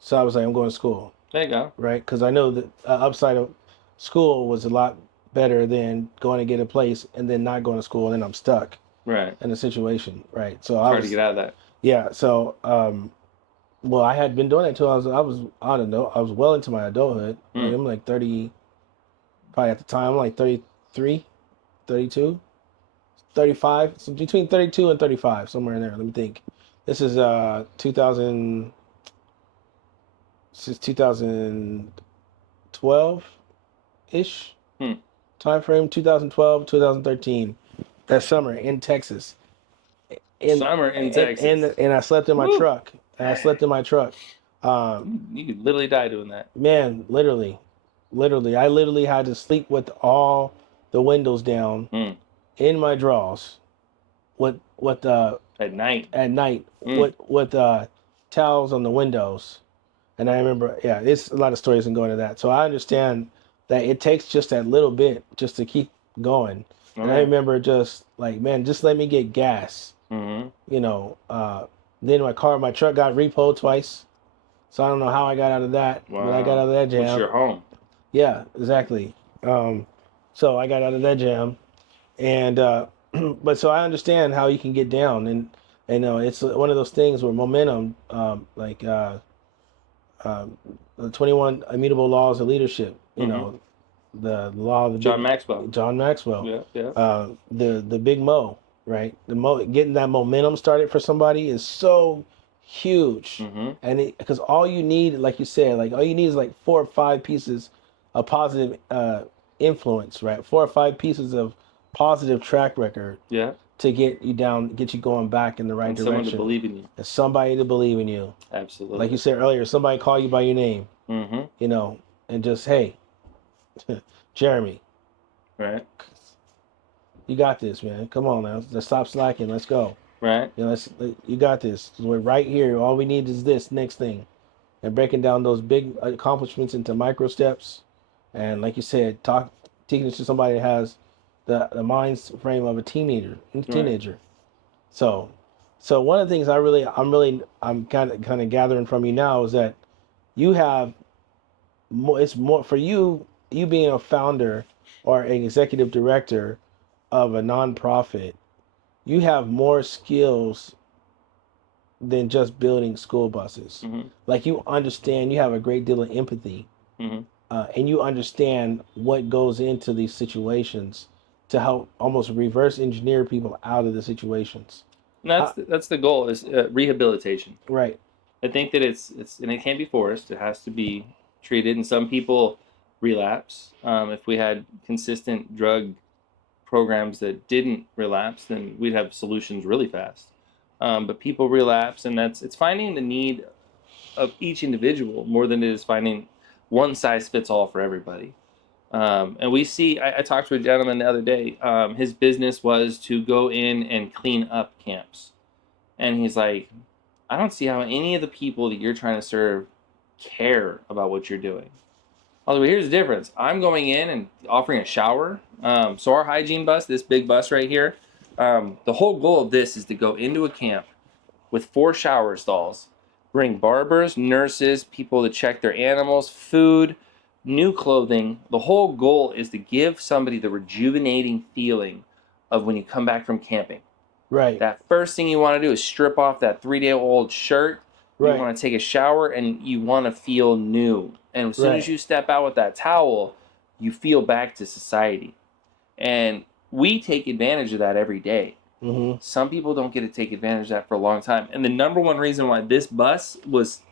So I was like, I'm going to school. There you go. Right? Because I know the upside of school was a lot better than going to get a place and then not going to school, and then I'm stuck. Right. In a situation. Right. So it's hard to get out of that. Yeah. So, well, I had been doing it until I was well into my adulthood. Like, I'm like 30, probably at the time, I'm like 33, 32, 35, so between 32 and 35, somewhere in there. Let me think. This is 2000. Since 2012-ish time frame, 2012, 2013, that summer in Texas. Summer in Texas. And I slept in my truck. And I slept in my truck You could literally die doing that. Man, literally, I literally had to sleep with all the windows down Mm. in my drawers, with At night. at night, Mm. with towels on the windows. And I remember, yeah, it's a lot of stories and going to that. So I understand that it takes just that little bit just to keep going. And I Okay. remember just like, man, just let me get gas. Mm-hmm. You know, then my truck got repoed twice. So I don't know how I got out of that, but I got Wow. out of that Which jam. you're home. Yeah, exactly. So I got out of that jam, and but so I understand how you can get down, and it's one of those things where momentum, um, the 21 immutable laws of leadership. Mm-hmm. The law of the John big Maxwell. John Maxwell, Yeah. Yeah. the big mo, right? Getting that momentum started for somebody is so huge, Mm-hmm. and because all you need, like you said, like all you need is like 4 or 5 pieces of positive influence, right? 4 or 5 pieces of positive track record Yeah. to get you going back in the right And someone to direction. believe in you. And somebody to believe in you, like you Absolutely. said earlier, somebody call you by your name, Mm-hmm. and just, hey, Jeremy, Right. you got this, man. Come on now, let's stop slacking. Let's go. Right. You got this. We're right here. All we need is this next thing, and breaking down those big accomplishments into micro steps. And like you said, teaching it to somebody that has the mind frame of a teenager. Right. So, one of the things I'm kind of gathering from you now is that you have more. It's more for you. You being a founder or an executive director of a nonprofit, you have more skills than just building school buses. Mm-hmm. Like you understand, you have a great deal of empathy, Mm-hmm. and you understand what goes into these situations to help almost reverse engineer people out of the situations. And How, that's the goal is rehabilitation. right, I think that it's and it can't be forced. It has to be treated. And some people relapse. If we had consistent drug programs that didn't relapse, then we'd have solutions really fast. But people relapse, and it's finding the need of each individual more than it is finding one size fits all for everybody. And we see, I talked to a gentleman the other day. His business was to go in and clean up camps. And he's like, I don't see how any of the people that you're trying to serve care about what you're doing. I was like, well, here's the difference. I'm going in and offering a shower. So our hygiene bus, this big bus right here, the whole goal of this is to go into a camp with 4 shower stalls, bring barbers, nurses, people to check their animals, food, new clothing. The whole goal is to give somebody the rejuvenating feeling of when you come back from camping. right, That first thing you want to do is strip off that 3-day-old shirt. You right, want to take a shower and you want to feel new. And as soon as right. you step out with that towel, you feel back to society. And we take advantage of that every day. Mm-hmm. Some people don't get to take advantage of that for a long time. And the number one reason why this bus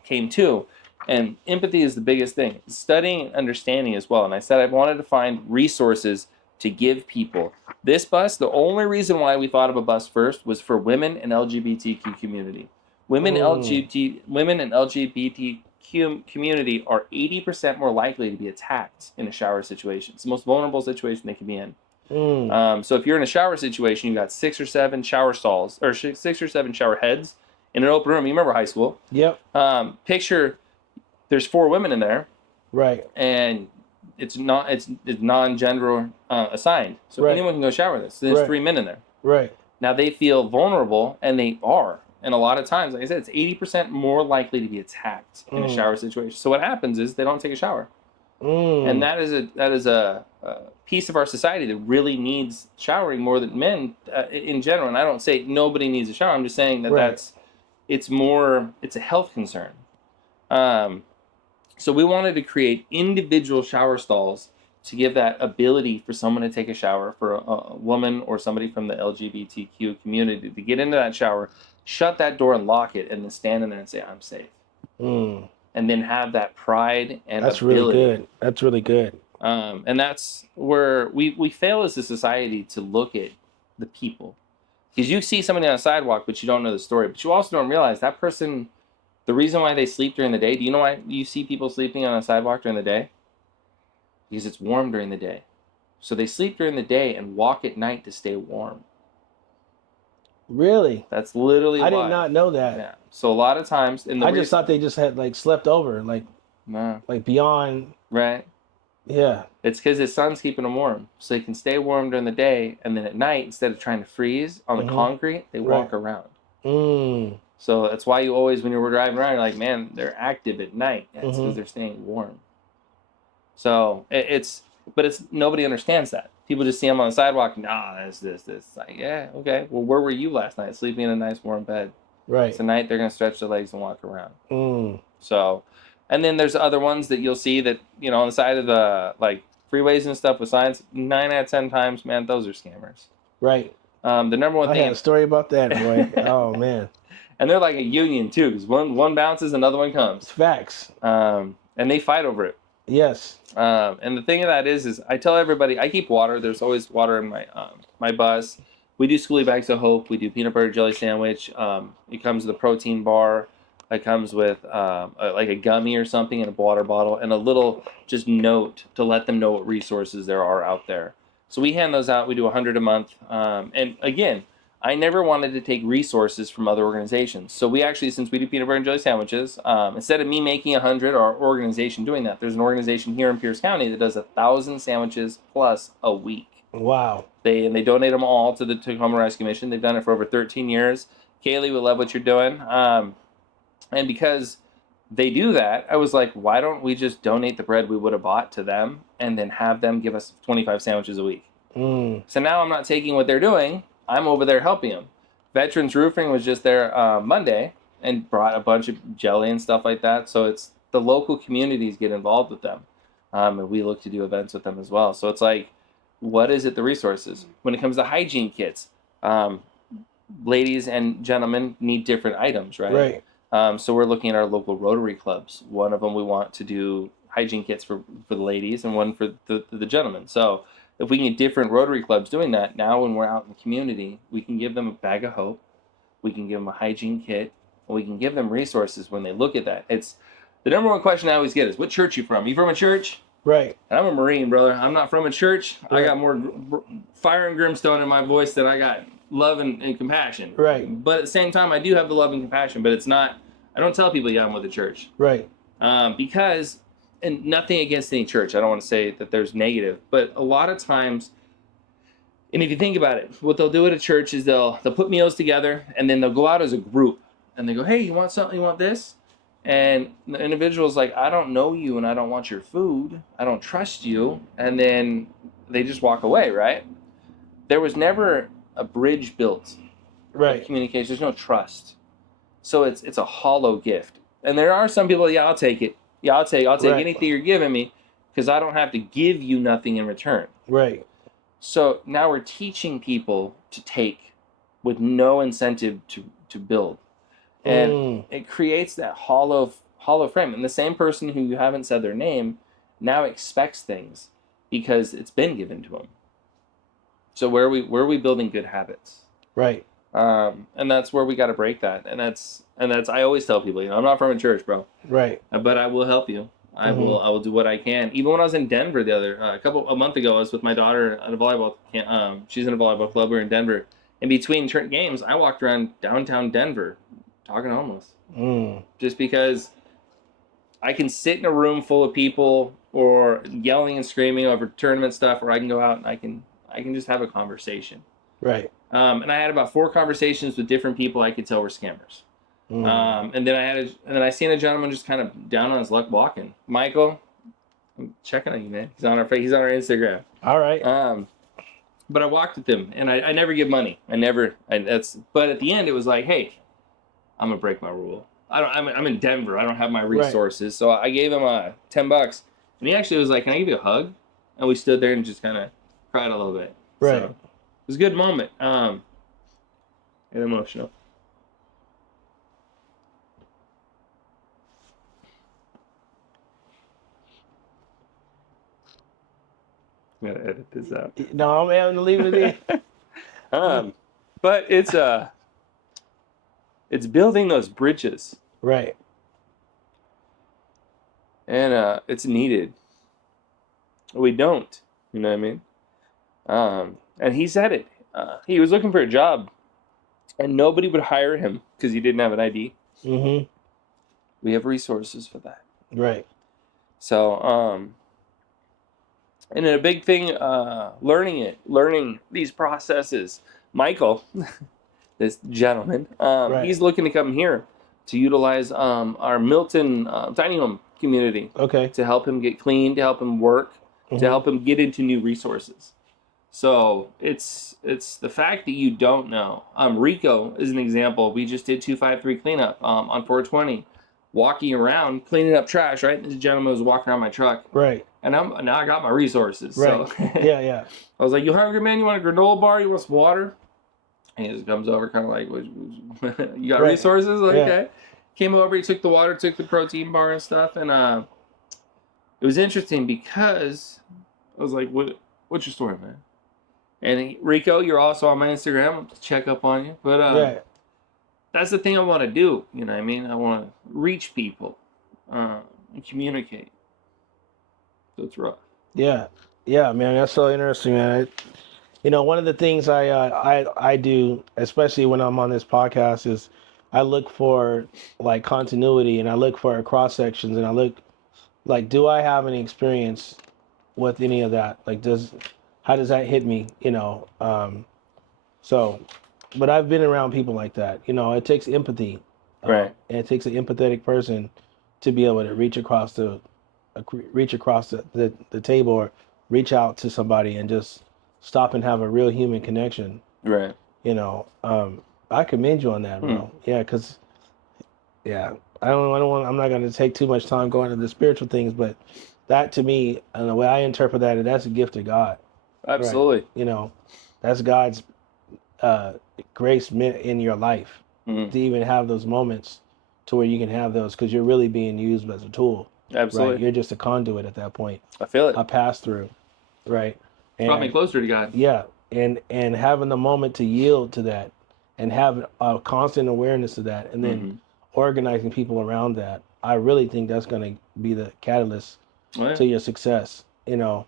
came to, and empathy is the biggest thing, studying and understanding as well. And I said I wanted to find resources to give people. This bus, the only reason why we thought of a bus first was for women and LGBTQ community. Women and LGBTQ community are 80% more likely to be attacked in a shower situation. It's the most vulnerable situation they can be in. So if you're in a shower situation, you've got 6 or 7 shower stalls, or 6 or 7 shower heads in an open room. You remember high school. Yep. Picture there's 4 women in there, Right. and it's non-gender assigned. So Right. anyone can go shower this. So there's Right. 3 men in there. Right. Now they feel vulnerable, and they are. And a lot of times, like I said, it's 80% more likely to be attacked in a shower situation. So what happens is they don't take a shower. And that is a piece of our society that really needs showering more than men in general. And I don't say nobody needs a shower. I'm just saying that it's a health concern. So we wanted to create individual shower stalls to give that ability for someone to take a shower, for a woman or somebody from the LGBTQ community to get into that shower, shut that door and lock it, and then stand in there and say, I'm safe. And then have that pride and That's ability. really good. That's really good. And that's where we fail as a society to look at the people. Because you see somebody on a sidewalk, but you don't know the story. But you also don't realize that person The reason why they sleep during the day, do you know why you see people sleeping on a sidewalk during the day? Because it's warm during the day. So they sleep during the day and walk at night to stay warm. Really? That's literally I why. did not know that. Yeah. So a lot of times in the I just thought they just had like slept over, no. like beyond. Right. Yeah. It's because the sun's keeping them warm, so they can stay warm during the day, and then at night, instead of trying to freeze on the concrete, they walk around. So that's why you always, when you're driving around, you're like, man, they're active at night. Yeah, it's because they're staying warm. So but nobody understands that. People just see them on the sidewalk and, this. It's like, yeah, okay. Well, where were you last night? Sleeping in a nice warm bed. Right. Tonight, they're going to stretch their legs and walk around. So, and then there's other ones that you'll see that, on the side of the, like, freeways and stuff with signs, 9 out of 10 times, man, those are scammers. Right. The number one thing. I had a story about that, boy. Oh, man. And they're like a union, too, because one bounces, another one comes. It's facts. And they fight over it. Yes. And the thing of that is I tell everybody, I keep water. There's always water in my bus. We do Skoolie Bags of Hope. We do peanut butter jelly sandwich. It comes with a protein bar. It comes with like a gummy or something in a water bottle and a little just note to let them know what resources there are out there. So we hand those out. We do 100 a month. And again, I never wanted to take resources from other organizations. So we actually, since we do peanut butter and jelly sandwiches, instead of me making 100 or our organization doing that, there's an organization here in Pierce County that does 1,000 sandwiches plus a week. Wow. They donate them all to the Tacoma Rescue Mission. They've done it for over 13 years. Kaylee, we love what you're doing. And because they do that, I was like, why don't we just donate the bread we would have bought to them and then have them give us 25 sandwiches a week? So now I'm not taking what they're doing. I'm over there helping them. Veterans Roofing was just there Monday and brought a bunch of jelly and stuff like that. So it's the local communities get involved with them. And we look to do events with them as well. So it's like, what is it, the resources? When it comes to hygiene kits, ladies and gentlemen need different items, right? Right. So we're looking at our local Rotary clubs. One of them we want to do hygiene kits for the ladies and one for the gentlemen. So if we can get different Rotary clubs doing that, now when we're out in the community, we can give them a bag of hope, we can give them a hygiene kit, and we can give them resources when they look at that. It's the number one question I always get is, what church you from? You from a church? Right. And I'm a Marine, brother. I'm not from a church. Right. I got more fire and brimstone in my voice than I got love and compassion. Right. But at the same time, I do have the love and compassion, but it's not, I don't tell people, I'm with the church. Right. Because, and nothing against any church, I don't want to say that there's negative, but a lot of times, and if you think about it, what they'll do at a church is they'll put meals together and then they'll go out as a group and they go, hey, you want something, you want this? And the individual's like, I don't know you and I don't want your food, I don't trust you, and then they just walk away, right? There was never a bridge built. Right. Of communication, there's no trust. So it's a hollow gift. And there are some people, I'll take it. Yeah, I'll take right. Anything you're giving me because I don't have to give you nothing in return. Right. So now we're teaching people to take with no incentive to build. And it creates that hollow frame. And the same person who you haven't said their name now expects things because it's been given to them. So where are we building good habits? Right. And that's where we got to break that. And that's I always tell people, I'm not from a church, bro. Right. But I will help you. I will do what I can. Even when I was in Denver a month ago, I was with my daughter at a volleyball camp. She's in a volleyball club. We're in Denver. In between games, I walked around downtown Denver talking to homeless. Just because I can sit in a room full of people or yelling and screaming over tournament stuff, or I can go out and I can just have a conversation. Right. And I had about 4 conversations with different people I could tell were scammers. And then I seen a gentleman just kind of down on his luck walking. Michael, I'm checking on you, man. He's on our Instagram. All right. But I walked with him, and I never give money. But at the end, it was like, hey, I'm gonna break my rule. I'm in Denver. I don't have my resources, right. So I gave him $10, and he actually was like, "Can I give you a hug?" And we stood there and just kind of cried a little bit. Right. So, it was a good moment. And emotional. I'm gonna edit this out. No, I'm having to leave it in. But it's building those bridges. Right. and it's needed. We don't. You know what I mean? And he said it. He was looking for a job, and nobody would hire him because he didn't have an ID. Mm-hmm. We have resources for that. Right. So, and then a big thing, learning these processes. Michael, this gentleman, Right. he's looking to come here to utilize our Milton tiny home community Okay. to help him get clean, to help him work, Mm-hmm. to help him get into new resources. So it's the fact that you don't know. Rico is an example. We just did 253 cleanup on 420, walking around cleaning up trash. Right, this gentleman was walking around my truck. Right. And now I got my resources. Right. So Yeah. I was like, "You hungry, man? You want a granola bar? You want some water?" And he just comes over, kind of like, "You got Right. resources?" Like, Yeah. okay. Came over, he took the water, took the protein bar and stuff, and it was interesting because I was like, "What's your story, man?" And Rico, you're also on my Instagram. I'll check up on you. But Right. that's the thing I want to do. You know what I mean? I want to reach people and communicate. So it's rough. Yeah. Yeah, man, that's so interesting, man. One of the things I do, especially when I'm on this podcast, is I look for like continuity, and I look for cross sections, and I look like, do I have any experience with any of that? Like, how does that hit me? So, but I've been around people like that. It takes empathy, Right. and it takes an empathetic person to be able to reach across the table, or reach out to somebody and just stop and have a real human connection. Right. I commend you on that, bro. Yeah, because I'm not going to take too much time going into the spiritual things, but that to me, and the way I interpret that, that's a gift of God. Absolutely. Right? That's God's grace in your life to even have those moments to where you can have those, because you're really being used as a tool. Absolutely. Right? You're just a conduit at that point. I feel it. A pass through. Right. Brought me closer to God. Yeah. And having the moment to yield to that, and have a constant awareness of that, and then organizing people around that. I really think that's going to be the catalyst to your success, and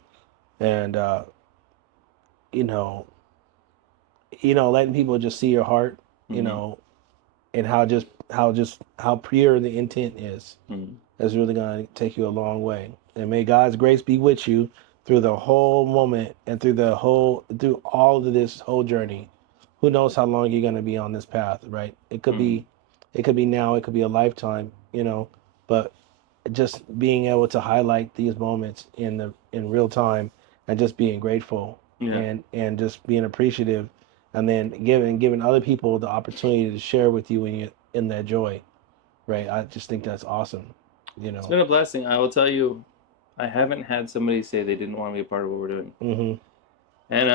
letting people just see your heart, and how pure the intent is really going to take you a long way. And may God's grace be with you through the whole moment, and through all of this whole journey. Who knows how long you're going to be on this path, right? It could be now, it could be a lifetime, but just being able to highlight these moments in real time, and just being grateful, and just being appreciative, and then giving other people the opportunity to share with you in that joy, right? I just think that's awesome. It's been a blessing. I will tell you, I haven't had somebody say they didn't want to be a part of what we're doing. And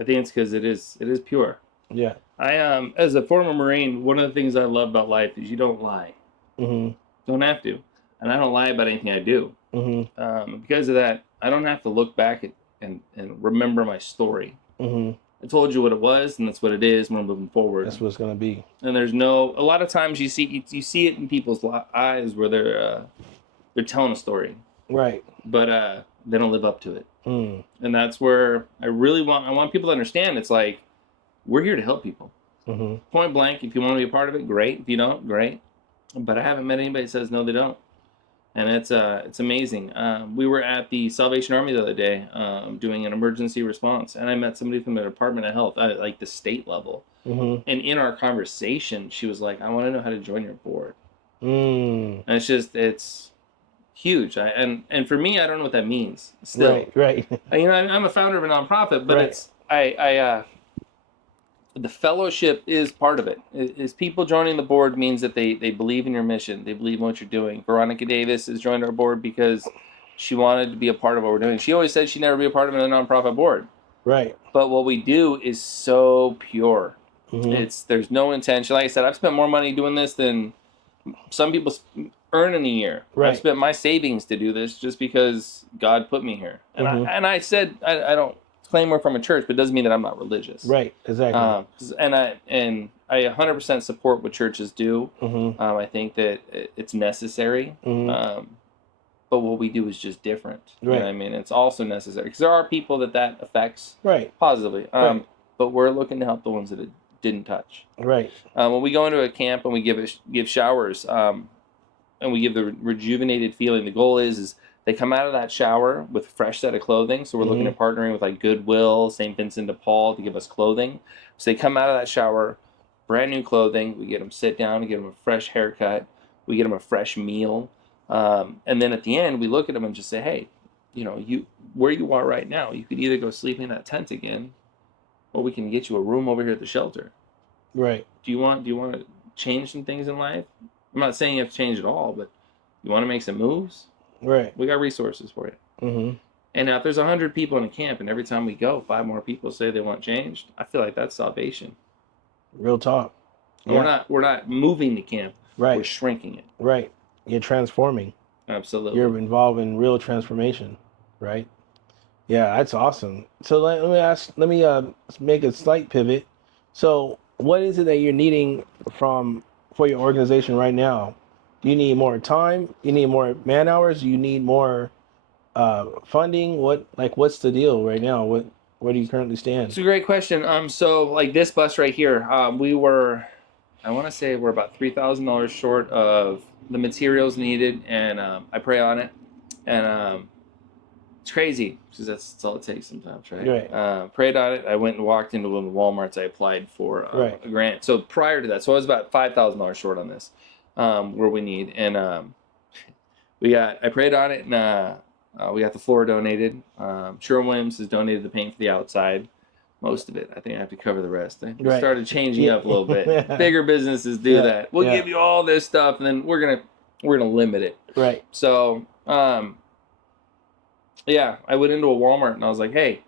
I think it's because it is pure. Yeah. I as a former Marine, one of the things I love about life is you don't lie. Don't have to. And I don't lie about anything I do. Because of that, I don't have to look back and remember my story. I told you what it was, and that's what it is, and we're moving forward. That's what it's going to be. And there's a lot of times you see it in people's eyes where they're telling a story. Right. But they don't live up to it. And that's where I want people to understand, it's like, we're here to help people. Point blank. If you want to be a part of it, great. If you don't, great. But I haven't met anybody that says no, they don't. And it's amazing. We were at the Salvation Army the other day doing an emergency response, and I met somebody from the Department of Health, like the state level. And in our conversation, she was like, "I want to know how to join your board." And it's huge. And for me, I don't know what that means. Still, right. I'm a founder of a nonprofit, but the fellowship is part of it. Is people joining the board means that they believe in your mission. They believe in what you're doing. Veronica Davis has joined our board because she wanted to be a part of what we're doing. She always said she'd never be a part of another nonprofit board. Right. But what we do is so pure. There's no intention. Like I said, I've spent more money doing this than some people earn in a year. Right. I've spent my savings to do this just because God put me here. And I said I don't claim we're from a church, but it doesn't mean that I'm not religious. Right, exactly. And I 100% support what churches do. I think that it's necessary. but what we do is just different. You know Right. what I mean? It's also necessary because there are people that affects Right. positively. Right. But we're looking to help the ones that it didn't touch. Right. When we go into a camp and we give showers, and we give the rejuvenated feeling, the goal is they come out of that shower with a fresh set of clothing. So we're looking at partnering with like Goodwill, St. Vincent de Paul to give us clothing. So they come out of that shower, brand new clothing. We get them sit down, we get them a fresh haircut, we get them a fresh meal, and then at the end we look at them and just say, hey, you know, where you are right now, you could either go sleep in that tent again, or we can get you a room over here at the shelter. Right. Do you want to change some things in life? I'm not saying you have to change it all, but you want to make some moves? Right. We got resources for you. And now if there's 100 people in a camp and every time we go, 5 more people say they want changed, I feel like that's salvation. Real talk. Yeah. We're not moving the camp. Right. We're shrinking it. Right. You're transforming. Absolutely. You're involved in real transformation. Right. Yeah, that's awesome. So let me make a slight pivot. So what is it that you're needing for your organization right now? Do you need more time? You need more man hours? You need more funding? What's the deal right now? Where do you currently stand? It's a great question. So like this bus right here, I want to say we're about $3,000 short of the materials needed, and I pray on it, and it's crazy because that's all it takes sometimes, right? Right. Prayed on it. I went and walked into one of the Walmarts. I applied for Right. a grant. So prior to that, so I was about $5,000 short on this, where we need, and I prayed on it, and we got the floor donated. Sherwin-Williams has donated the paint for the outside. Most of it. I think I have to cover the rest. They Right. started changing up a little bit. Bigger businesses do that. We'll give you all this stuff, and then we're gonna limit it. Right. So I went into a Walmart and I was like, hey, I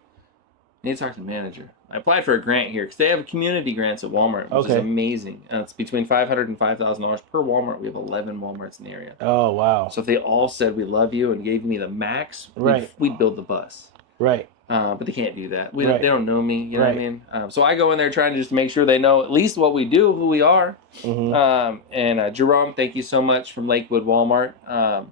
need to talk to the manager. I applied for a grant here because they have community grants at Walmart, which is amazing. And it's between $500 and $5,000 per Walmart. We have 11 Walmarts in the area. Oh, wow. So if they all said we love you and gave me the max, Right. we'd build the bus. Right. But they can't do that. Right. They don't know me. You know Right. what I mean? So I go in there trying to just make sure they know at least what we do, who we are. And Jerome, thank you so much, from Lakewood Walmart. I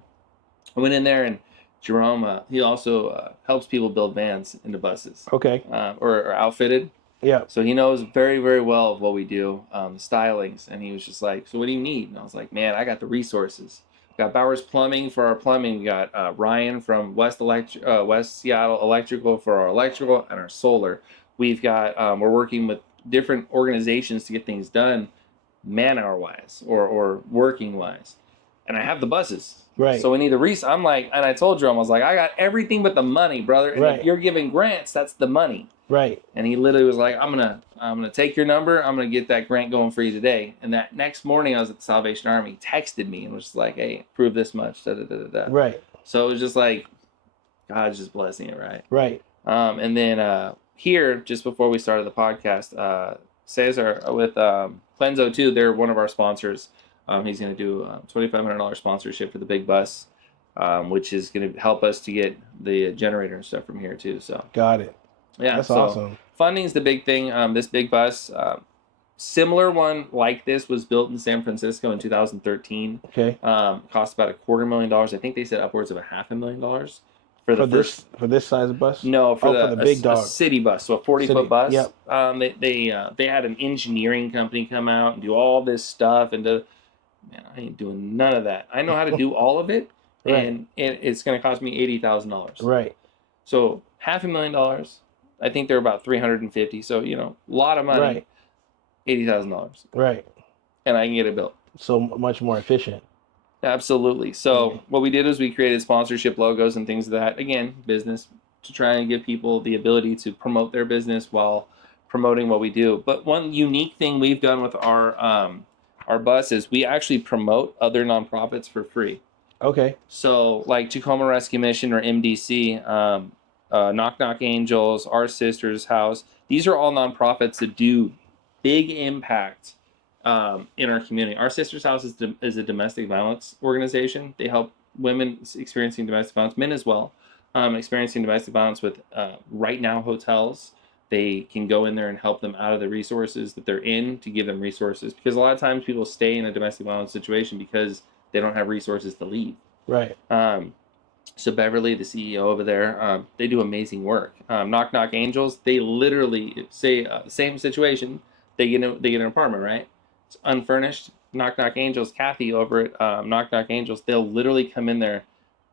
went in there, and Jerome, he also helps people build vans into buses. Okay. Or outfitted. Yeah. So he knows very, very well of what we do, the stylings. And he was just like, so what do you need? And I was like, man, I got the resources. We got Bowers Plumbing for our plumbing. We got Ryan from West Seattle Electrical for our electrical and our solar. We've got, we're working with different organizations to get things done man-hour wise or working wise. And I have the buses. Right. So we need the I'm like, and I told Jerome, I was like, I got everything but the money, brother. And Right. if you're giving grants, that's the money. Right. And he literally was like, I'm gonna take your number. I'm gonna get that grant going for you today. And that next morning, I was at the Salvation Army. He texted me and was just like, hey, prove this much. Da, da, da, da, da. Right. So it was just like, God's just blessing it, right? Right. And then here, just before we started the podcast, Cesar with Plenzo 2, they're one of our sponsors. He's going to do a $2,500 sponsorship for the big bus, which is going to help us to get the generator and stuff from here too. So got it. Yeah, that's so awesome. Funding's the big thing. This big bus, similar one like this was built in San Francisco in 2013. Okay. Cost about $250,000. I think they said upwards of $500,000 for this size of bus. No, for the big dog, a city bus, so a 40-foot bus. Yep. They had an engineering company come out and do all this stuff, and man, I ain't doing none of that. I know how to do all of it, right. and it's going to cost me $80,000. Right. So $500,000. I think they're about 350. So a lot of money. Right. $80,000. Right. And I can get it built. So much more efficient. Absolutely. So what we did is we created sponsorship logos and things that, again, business, to try and give people the ability to promote their business while promoting what we do. But one unique thing we've done with our bus is we actually promote other nonprofits for free. Okay. So like Tacoma Rescue Mission or MDC, Knock Knock Angels, Our Sister's House. These are all nonprofits that do big impact in our community. Our Sister's House is a domestic violence organization. They help women experiencing domestic violence, men as well, experiencing domestic violence with Right Now hotels. They can go in there and help them out of the resources that they're in to give them resources. Because a lot of times people stay in a domestic violence situation because they don't have resources to leave. Right. So Beverly, the CEO over there, they do amazing work. Knock Knock Angels, they literally say same situation. They get an apartment, right? It's unfurnished. Knock Knock Angels, Kathy over at Knock Knock Angels, they'll literally come in there,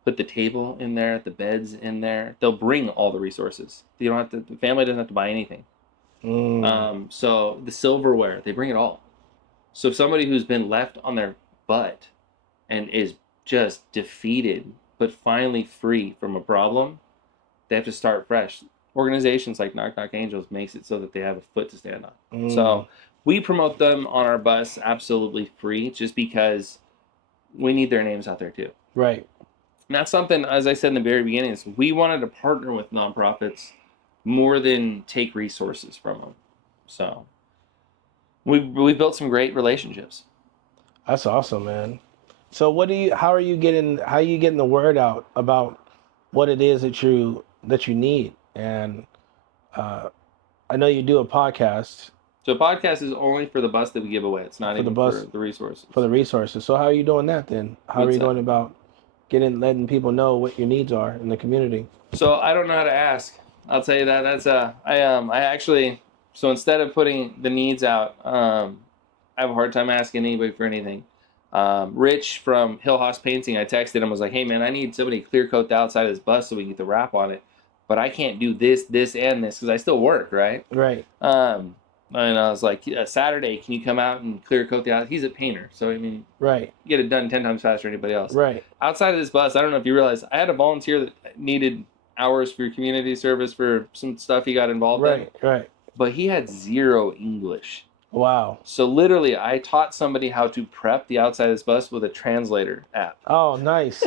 put the table in there, the beds in there. They'll bring all the resources. You don't have to. The family doesn't have to buy anything. So the silverware, they bring it all. So if somebody who's been left on their butt and is just defeated, but finally free from a problem, they have to start fresh. Organizations like Knock Knock Angels makes it so that they have a foot to stand on. So we promote them on our bus absolutely free, just because we need their names out there too. Right. And that's something, as I said in the very beginning, is we wanted to partner with nonprofits more than take resources from them. So we built some great relationships. That's awesome, man. So how are you getting the word out about what it is that you need? And I know you do a podcast. So a podcast is only for the bus that we give away. It's not even for the resources. For the resources. So how are you doing that then? How are you going about letting people know what your needs are in the community? So I don't know how to ask. I'll tell you that. That's I actually, so instead of putting the needs out, I have a hard time asking anybody for anything. Rich from Hill House Painting, I texted him, was like, hey man, I need somebody to clear coat the outside of this bus so we can get the wrap on it. But I can't do this, and this because I still work, right? Right. And I was like, Saturday, can you come out and clear coat the outside? He's a painter, so I mean, right, get it done 10 times faster than anybody else. Right. Outside of this bus, I don't know if you realize, I had a volunteer that needed hours for community service for some stuff he got involved in. Right. But he had zero English. Wow. So literally, I taught somebody how to prep the outside of this bus with a translator app. Oh, nice.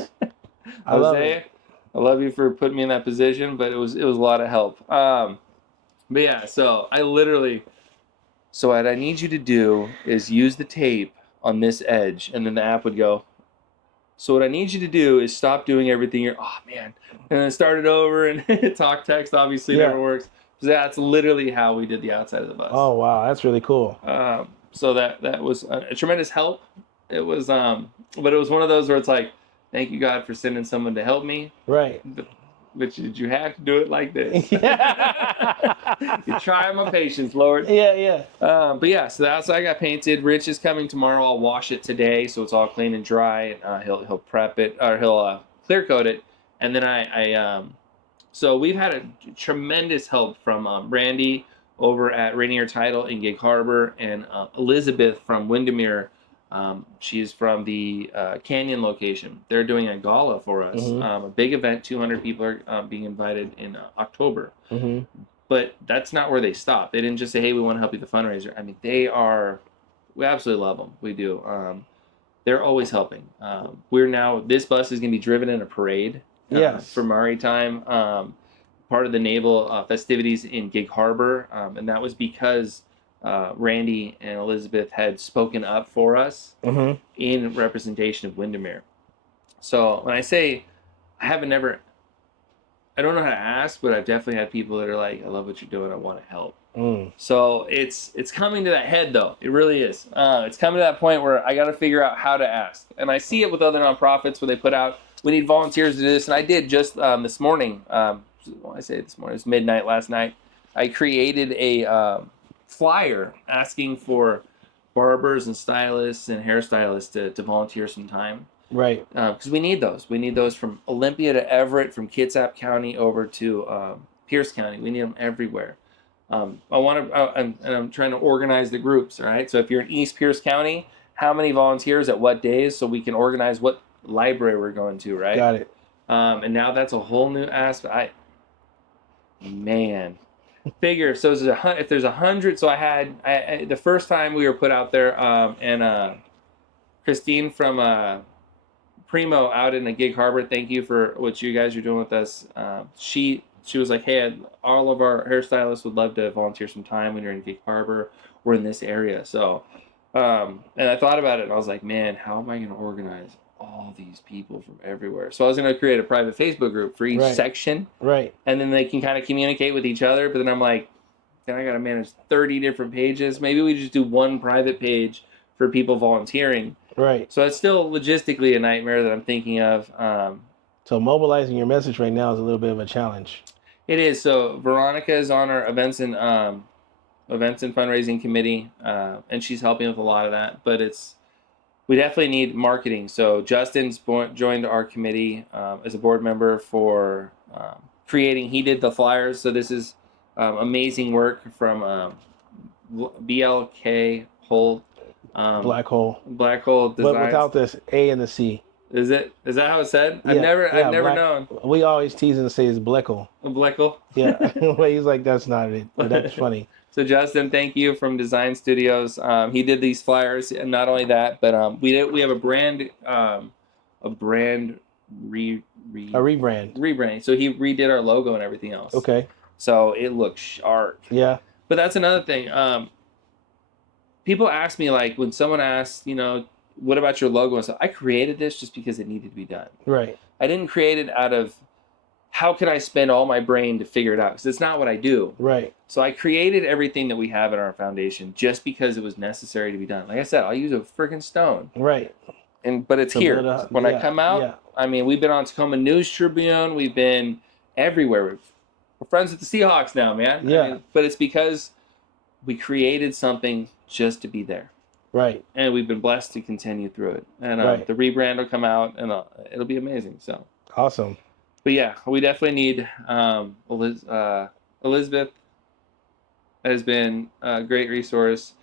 I love it. I love you for putting me in that position, but it was a lot of help. But yeah, so I literally, so what I need you to do is use the tape on this edge, and then the app would go, so what I need you to do is stop doing everything oh man, and then start it over, and talk text obviously never works. So that's literally how we did the outside of the bus. Oh wow, that's really cool. So that was a tremendous help. It was, but it was one of those where it's like, thank you God for sending someone to help me. Right. But did you have to do it like this? You try my patience, Lord. Yeah. But yeah, so the outside got painted. Rich is coming tomorrow. I'll wash it today, so it's all clean and dry. He'll prep it, or he'll clear coat it, and then so we've had a tremendous help from Randy over at Rainier Title in Gig Harbor, and Elizabeth from Windermere. She's from the Canyon location. They're doing a gala for us, a big event. 200 people are being invited in October. But that's not where they stop. They didn't just say, hey, we want to help you with the fundraiser. I mean, we absolutely love them. We do. They're always helping. This bus is going to be driven in a parade for Maury time, part of the naval festivities in Gig Harbor. And that was because Randy and Elizabeth had spoken up for us in representation of Windermere. So when I say I don't know how to ask, but I've definitely had people that are like, I love what you're doing, I want to help. So it's coming to that head though. It really is. It's coming to that point where I got to figure out how to ask. And I see it with other nonprofits where they put out, we need volunteers to do this. And I did just this morning. I say this morning, it was midnight last night. I created a flyer asking for barbers and stylists and hairstylists to volunteer some time. Right. Because we need those. We need those from Olympia to Everett, from Kitsap County over to Pierce County. We need them everywhere. I'm trying to organize the groups, all right? So if you're in East Pierce County, how many volunteers at what days, so we can organize what library we're going to, right? Got it. And now that's a whole new aspect. Figure, so if there's 100, so I had the first time we were put out there, and Christine from Primo out in the Gig Harbor, thank you for what you guys are doing with us. She was like, hey, all of our hairstylists would love to volunteer some time when you're in Gig Harbor. We're in this area. So, and I thought about it, and I was like, man, how am I going to organize all these people from everywhere? So I was going to create a private Facebook group for each section. Right. And then they can kind of communicate with each other. But then I'm like, then I got to manage 30 different pages. Maybe we just do one private page for people volunteering. Right. So it's still logistically a nightmare that I'm thinking of. So mobilizing your message right now is a little bit of a challenge. It is. So Veronica is on our events and fundraising committee, and she's helping with a lot of that. But we definitely need marketing. So Justin's joined our committee as a board member for creating. He did the flyers. So this is amazing work from BLK Holt. Black hole. Black Hole Designs. Without this A and the C. Is that how it's said? Yeah, I've never known. We always tease and say it's Bleckle. Bleckle? Yeah. But he's like, that's not it. But that's funny. So Justin, thank you from Design Studios. He did these flyers, and not only that, but we have a brand rebrand. So he redid our logo and everything else. Okay. So it looks sharp. Yeah. But that's another thing. People ask me, like, when someone asks, what about your logo and stuff? I created this just because it needed to be done. Right. I didn't create it out of how can I spend all my brain to figure it out? Because it's not what I do. Right. So I created everything that we have in our foundation just because it was necessary to be done. Like I said, I'll use a freaking stone. Right. But it's here. When I come out, yeah. I mean, we've been on Tacoma News Tribune. We've been everywhere. We're friends with the Seahawks now, man. Yeah. I mean, but it's because we created something just to be there. Right. And we've been blessed to continue through it. And Right. the rebrand will come out, and it'll be amazing. So. Awesome. But yeah, we definitely need Elizabeth has been a great resource.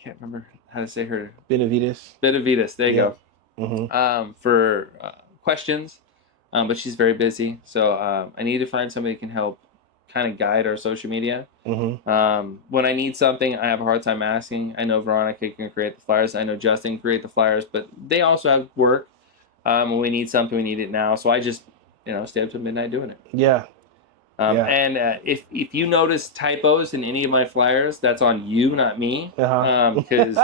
Can't remember how to say her. Benavides. Benavides. There you go. Mm-hmm. For questions, but she's very busy. So I need to find somebody who can help kind of guide our social media. Mm-hmm. When I need something, I have a hard time asking. I know Veronica can create the flyers. I know Justin can create the flyers, but they also have work. When we need something, we need it now. So I just, stay up till midnight doing it. Yeah. And if you notice typos in any of my flyers, that's on you, not me. Because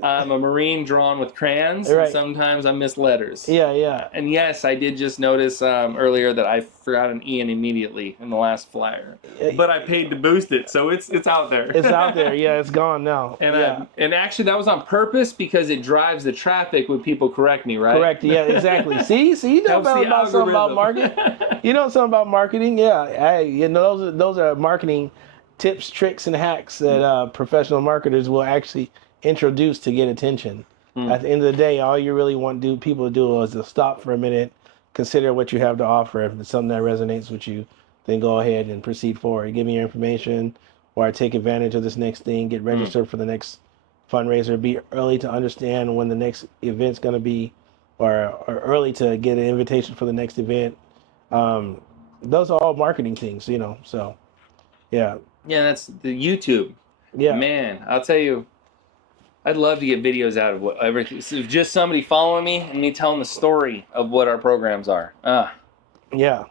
I'm a Marine drawn with crayons, Right. and sometimes I miss letters. Yeah. And yes, I did just notice earlier that I forgot an E immediately in the last flyer. But I paid to boost it, so it's out there. It's out there. Yeah, it's gone now. And and actually, that was on purpose because it drives the trappic when people correct me, right? Correct. Yeah, exactly. See, you know about something about marketing. You know something about marketing. Yeah. Hey, those are marketing tips, tricks, and hacks that professional marketers will actually introduce to get attention. At the end of the day, all you really want people to do is to stop for a minute, consider what you have to offer. If it's something that resonates with you, then go ahead and proceed forward. Give me your information, or I take advantage of this next thing, get registered for the next fundraiser, be early to understand when the next event's going to be, or early to get an invitation for the next event. Those are all marketing things, so yeah. Yeah, that's the YouTube. Yeah. Man, I'll tell you, I'd love to get videos out of everything. So just somebody following me and me telling the story of what our programs are. Yeah.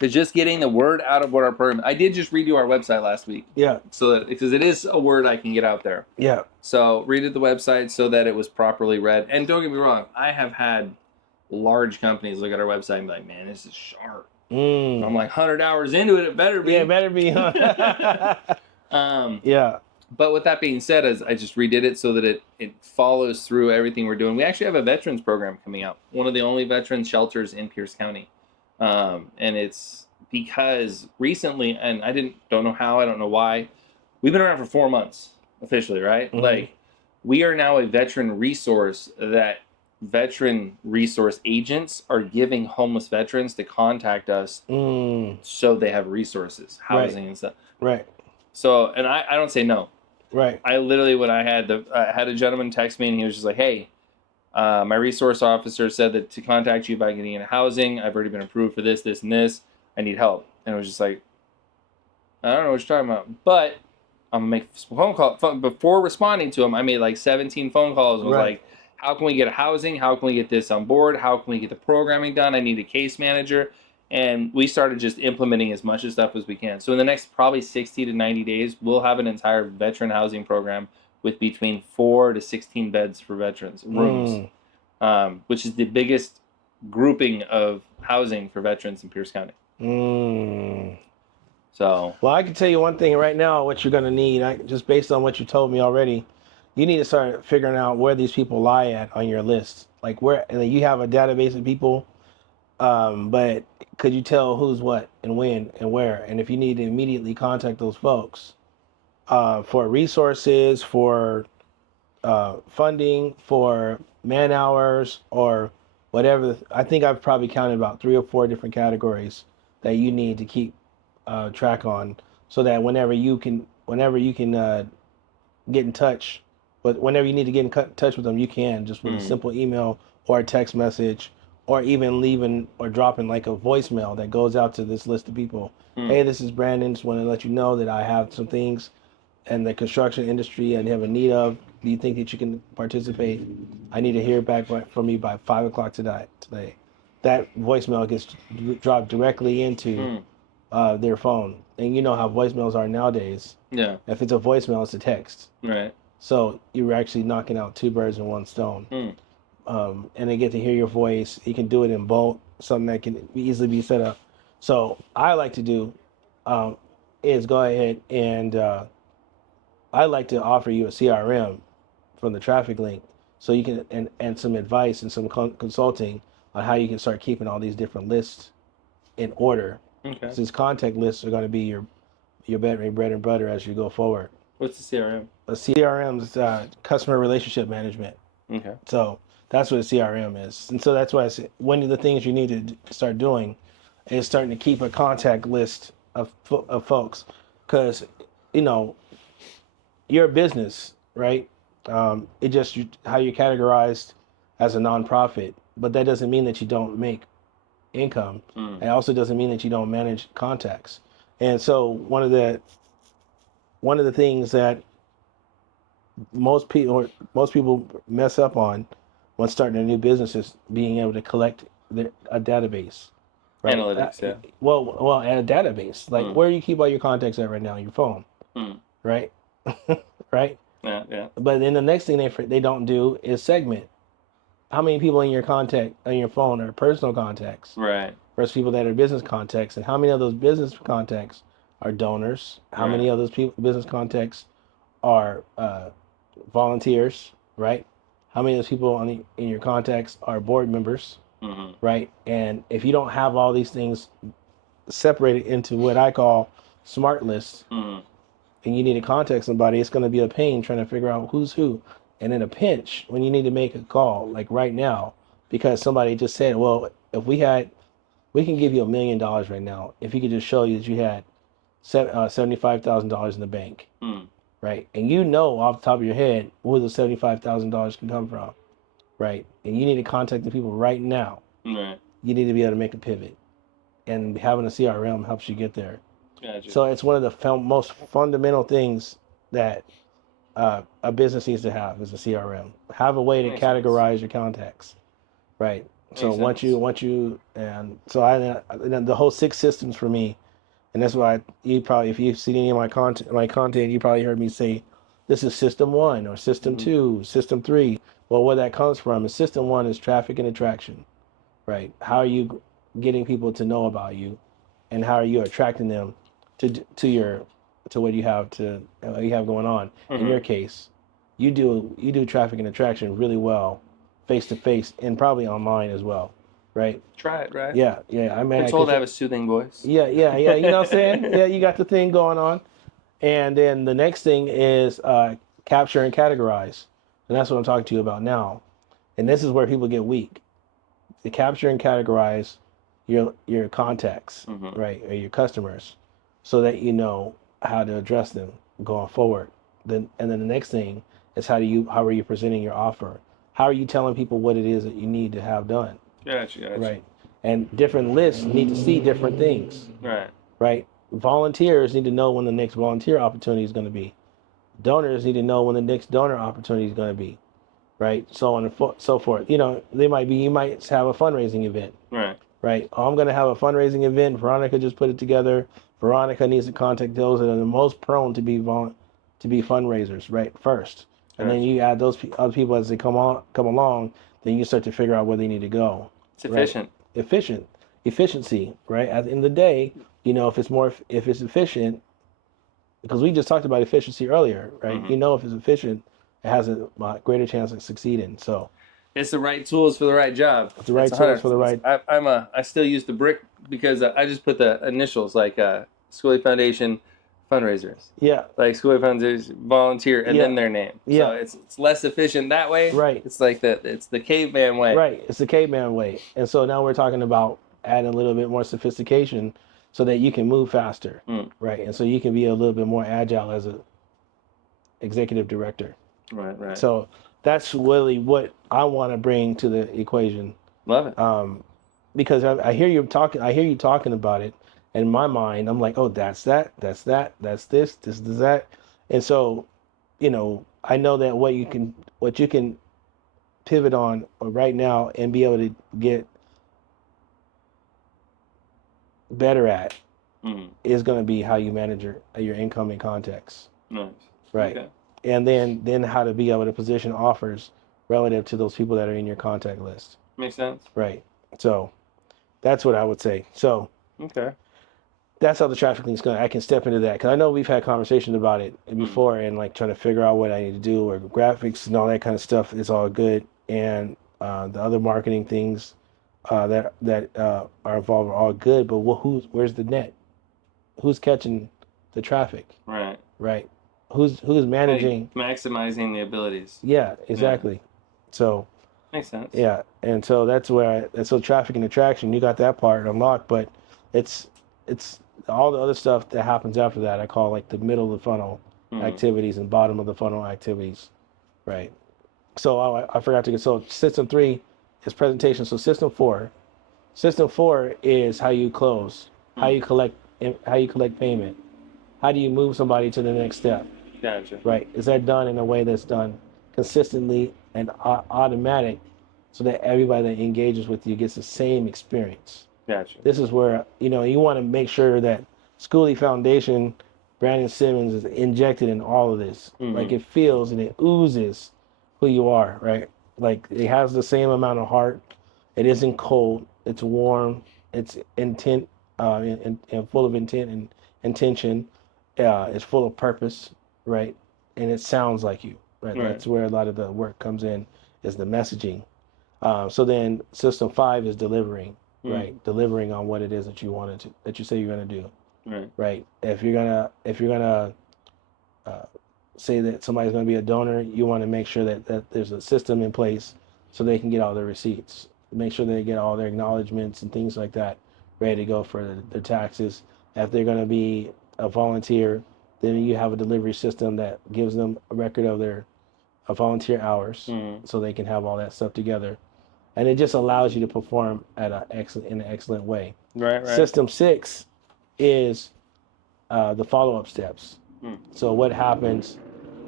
But just getting the word out of what our program. I did just redo our website last week. Yeah. Because it is a word I can get out there. Yeah. So redid the website so that it was properly read. And don't get me wrong, I have had large companies look at our website and be like, "Man, this is sharp." I'm like 100 hours into it. It better be. Yeah, it better be. Yeah. But with that being said, as I just redid it so that it follows through everything we're doing. We actually have a veterans program coming out. One of the only veterans shelters in Pierce County. And it's because recently, and I don't know how, I don't know why, we've been around for 4 months officially, right? Mm-hmm. Like, we are now a veteran resource that veteran resource agents are giving homeless veterans to contact us so they have resources, housing and stuff. Right. So, and I don't say no. Right. I literally, when I had a gentleman text me and he was just like, "Hey, my resource officer said that to contact you about getting into housing. I've already been approved for this, this, and this. I need help." And it was just like, I don't know what you're talking about, but I'm gonna make a phone call. Before responding to him, I made like 17 phone calls and was like, "How can we get housing? How can we get this on board? How can we get the programming done? I need a case manager." And we started just implementing as much of stuff as we can. So in the next probably 60 to 90 days, we'll have an entire veteran housing program with between 4 to 16 beds for veterans, rooms, which is the biggest grouping of housing for veterans in Pierce County. So, well, I can tell you one thing right now, what you're going to need, just based on what you told me already, you need to start figuring out where these people lie at on your list. Like where, and then you have a database of people, but could you tell who's what and when and where? And if you need to immediately contact those folks for resources, for funding, for man hours, or whatever. I think I've probably counted about 3 or 4 different categories that you need to keep track on, so that whenever you can get in touch, but whenever you need to get in touch with them, you can just with a simple email or a text message, or even leaving or dropping like a voicemail that goes out to this list of people. Hey, this is Brandon. Just want to let you know that I have some things in the construction industry I have a need of. Do you think that you can participate? I need to hear back from you by 5 o'clock today. That voicemail gets dropped directly into their phone, and you know how voicemails are nowadays. Yeah. If it's a voicemail, it's a text. Right. So you're actually knocking out 2 birds in 1 stone. And they get to hear your voice. You can do it in bulk, something that can easily be set up. So I like to do is go ahead and I like to offer you a CRM from the traffic link, so you can and some advice and some consulting on how you can start keeping all these different lists in order. Okay. Since contact lists are going to be your bread and butter as you go forward. What's the CRM? A CRM is customer relationship management. Okay. So that's what a CRM is, and so that's why I say one of the things you need to start doing is starting to keep a contact list of folks, because you know you're a business, right? It just how you're categorized as a nonprofit, but that doesn't mean that you don't make income. It also doesn't mean that you don't manage contacts. And so one of the things that most people mess up on when starting a new business is being able to collect a database, right? Analytics, yeah. Well, and a database, like where you keep all your contacts at right now on your phone, right? Right. Yeah. But then the next thing they don't do is segment. How many people in your contact on your phone are personal contacts, Right. versus people that are business contacts, and how many of those business contacts are donors? How many of those business contacts are volunteers, right? How many of those people in your contacts are board members, right? And if you don't have all these things separated into what I call smart lists, and you need to contact somebody, it's going to be a pain trying to figure out who's who. And in a pinch, when you need to make a call, like right now, because somebody just said, well, if we can give you $1 million right now if you could just show you that you had $75,000 in the bank, right? And you know off the top of your head where the $75,000 can come from, right? And you need to contact the people right now. Right. You need to be able to make a pivot, and having a CRM helps you get there. Gotcha. So it's one of the most fundamental things that a business needs to have is a CRM. Have a way to categorize your contacts, right? So once you and so and the whole 6 systems for me, and that's why you probably, if you've seen any of my content, you probably heard me say this is system 1 or system 2, system 3. Well, where that comes from is system 1 is traffic and attraction, right? How are you getting people to know about you, and how are you attracting them to what you have going on. In your case, you do traffic and attraction really well, face to face, and probably online as well, right? Try it, right? Yeah. I mean, We're told to have a soothing voice. Yeah. You know what I'm saying? Yeah, you got the thing going on, and then the next thing is capture and categorize, and that's what I'm talking to you about now. And this is where people get weak. To capture and categorize your contacts, right, or your customers, so that you know how to address them going forward. And then the next thing is how are you presenting your offer? How are you telling people what it is that you need to have done? Gotcha. Right. And different lists need to see different things. Right. Volunteers need to know when the next volunteer opportunity is going to be. Donors need to know when the next donor opportunity is going to be. Right. So on and so forth. You know, you might have a fundraising event. Right. Oh, I'm going to have a fundraising event. Veronica just put it together. Veronica needs to contact those that are the most prone to be fundraisers, right, first. And then you add those other people as they come along, then you start to figure out where they need to go. It's efficient. Right? Efficiency, right? At the end of the day, you know, if it's efficient, because we just talked about efficiency earlier, right? You know, if it's efficient, it has a greater chance of succeeding. So It's the right tools for the right job. It's the right tools for the right. I still use the brick because I just put the initials like Skoolie Foundation fundraisers. Yeah. Like Skoolie Foundation volunteer and then their name. Yeah. So it's less efficient that way. Right. It's like it's the caveman way. Right. It's the caveman way. And so now we're talking about adding a little bit more sophistication so that you can move faster. Right. And so you can be a little bit more agile as a executive director. Right, right. So that's really what I want to bring to the equation. Love it. Because I hear you talking about it. In my mind, I'm like, oh, that's this, this is that. And so, I know that what you can pivot on right now and be able to get better at is going to be how you manage your income and context. Nice. Right. Okay. And then how to be able to position offers relative to those people that are in your contact list. Makes sense. Right. So that's what I would say. So okay. That's how the traffic link's going. I can step into that because I know we've had conversations about it before and like trying to figure out what I need to do or graphics and all that kind of stuff is all good. And the other marketing things that are involved are all good. But where's the net? Who's catching the traffic? Right. Right. Who's managing? Like maximizing the abilities. Yeah, exactly. Yeah. So makes sense. Yeah, and so that's where so traffic and attraction, you got that part unlocked, but it's all the other stuff that happens after that. I call like the middle of the funnel activities and bottom of the funnel activities, right? So I forgot to get so system 3 is presentation. So system 4 is how you close, how you collect payment, how do you move somebody to the next step. Gotcha. Right? Is that done in a way that's done consistently and automatic, so that everybody that engages with you gets the same experience? Gotcha. This is where you want to make sure that Skoolie Foundation, Brandon Simmons is injected in all of this. Like it feels and it oozes who you are, right? Like it has the same amount of heart. It isn't cold. It's warm. It's intent and full of intent and intention. It's full of purpose, right? And it sounds like you, right? That's where a lot of the work comes in, is the messaging. So then system 5 is delivering. Right, delivering on what it is that you say you're gonna do. Right. If you're gonna say that somebody's gonna be a donor, you want to make sure that there's a system in place so they can get all their receipts. Make sure they get all their acknowledgments and things like that ready to go for their taxes. If they're gonna be a volunteer, then you have a delivery system that gives them a record of their volunteer hours, so they can have all that stuff together. And it just allows you to perform in an excellent way. Right. System 6 is the follow-up steps. So what happens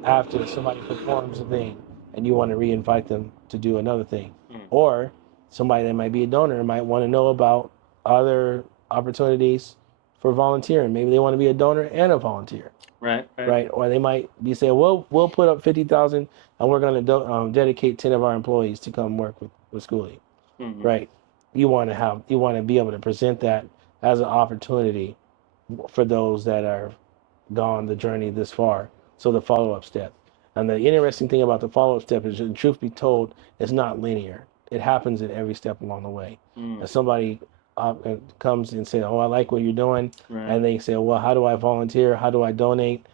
after somebody performs a thing and you want to re-invite them to do another thing? Or somebody that might be a donor might want to know about other opportunities for volunteering. Maybe they want to be a donor and a volunteer. Right. Or they might be saying, well, we'll put up $50,000 and we're going to dedicate 10 of our employees to come work with Skoolie. Right. You want to be able to present that as an opportunity for those that are gone the journey this far. So the follow-up step. And the interesting thing about the follow-up step is, truth be told, it's not linear. It happens at every step along the way. If somebody comes and says, oh, I like what you're doing, and they say, well, how do I volunteer? How do I donate?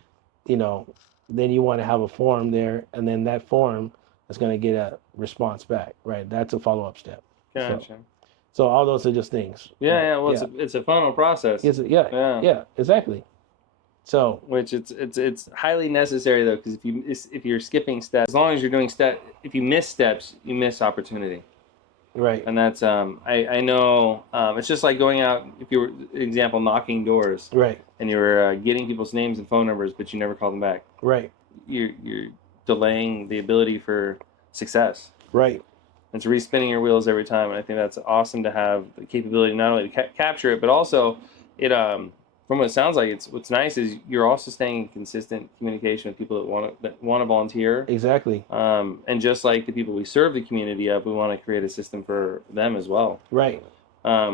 Then you want to have a form there, and then that form is going to get a response back, right? That's a follow-up step. Gotcha. So all those are just things. Yeah. Well, it's a funnel process. Yeah, exactly. So, which it's highly necessary though, because if you're skipping steps, as long as you're doing if you miss steps, you miss opportunity. Right. And that's I know it's just like going out, if you were, example, knocking doors. Right. And you were getting people's names and phone numbers, but you never call them back. Right. You're delaying the ability for success. Right. It's re-spinning your wheels every time, and I think that's awesome to have the capability not only to capture it, but also it. From what it sounds like, what's nice is you're also staying in consistent communication with people that want to volunteer. Exactly. And just like the people we serve the community of, we want to create a system for them as well. Right.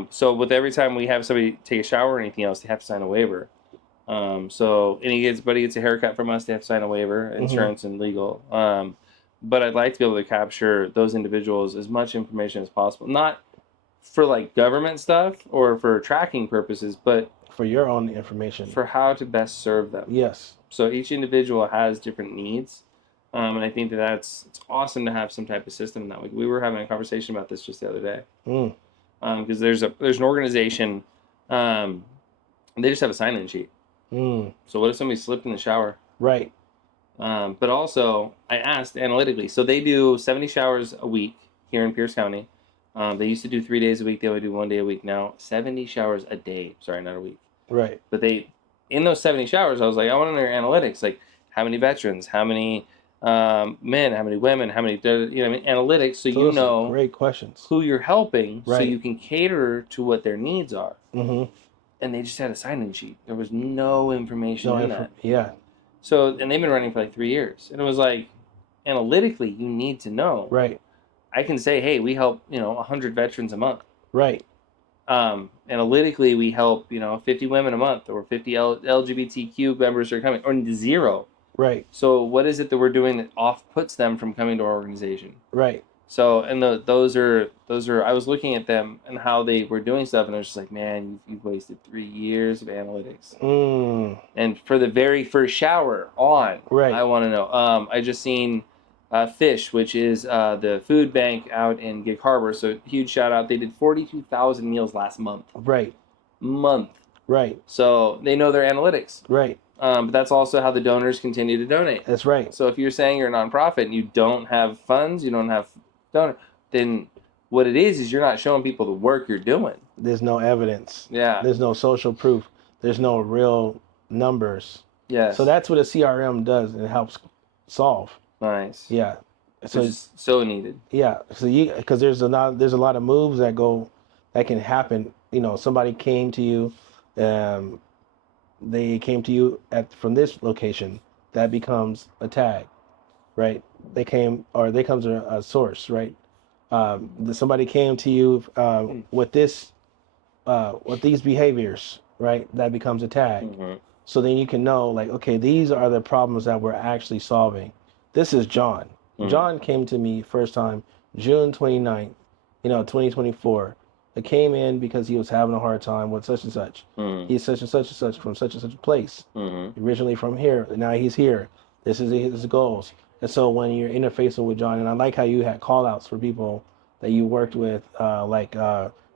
So with every time we have somebody take a shower or anything else, they have to sign a waiver. So anybody gets a haircut from us, they have to sign a waiver, insurance and legal. but I'd like to be able to capture those individuals as much information as possible, not for like government stuff or for tracking purposes, but For your own information. for how to best serve them. Yes. So each individual has different needs, and I think it's awesome to have some type of system that way. We were having a conversation about this just the other day, because there's an organization, they just have a sign-in sheet. So what if somebody slipped in the shower? Right. But also, I asked analytically. So they do 70 showers a week here in Pierce County. They used to do 3 days a week. They only do 1 day a week now. 70 showers a day. Sorry, not a week. Right. But in those 70 showers, I was like, I want to know your analytics. Like, how many veterans? How many men? How many women? How many, analytics. So you know great questions. Who you're helping, right. so you can cater to what their needs are. And they just had a sign-in sheet. There was no information in that. Yeah. So, and they've been running for like 3 years. And it was like, analytically, you need to know. Right. I can say, hey, we help, 100 veterans a month. Right. Analytically, we help, 50 women a month, or 50 LGBTQ members are coming, or 0. Right. So what is it that we're doing that off-puts them from coming to our organization? Right. So, and those are, I was looking at them and how they were doing stuff, and I was just like, man, you've wasted 3 years of analytics. And for the very first shower on, right. I want to know. I just seen Fish, which is the food bank out in Gig Harbor. So huge shout out. They did 42,000 meals last month. Right. Right. So they know their analytics. Right. But that's also how the donors continue to donate. That's right. So if you're saying you're a nonprofit and you don't have funds, you don't have donor, then what it is you're not showing people the work you're doing. There's no evidence. Yeah. There's no social proof. There's no real numbers. Yes. So that's what a CRM does, and it helps solve. Nice. Yeah. So it's so needed. Yeah. So because there's a lot of moves that can happen. Somebody came to you, they came to you from this location. That becomes a tag, right? They comes a source, right? Somebody came to you with these behaviors, right? That becomes a tag. So then you can know, like, okay, these are the problems that we're actually solving. This is John. John came to me first time June 29th, 2024. I came in because he was having a hard time with such and such. He's such and such from such and such a place. Originally from here, and now he's here. This is his goals. And so when you're interfacing with John, and I like how you had call outs for people that you worked with, like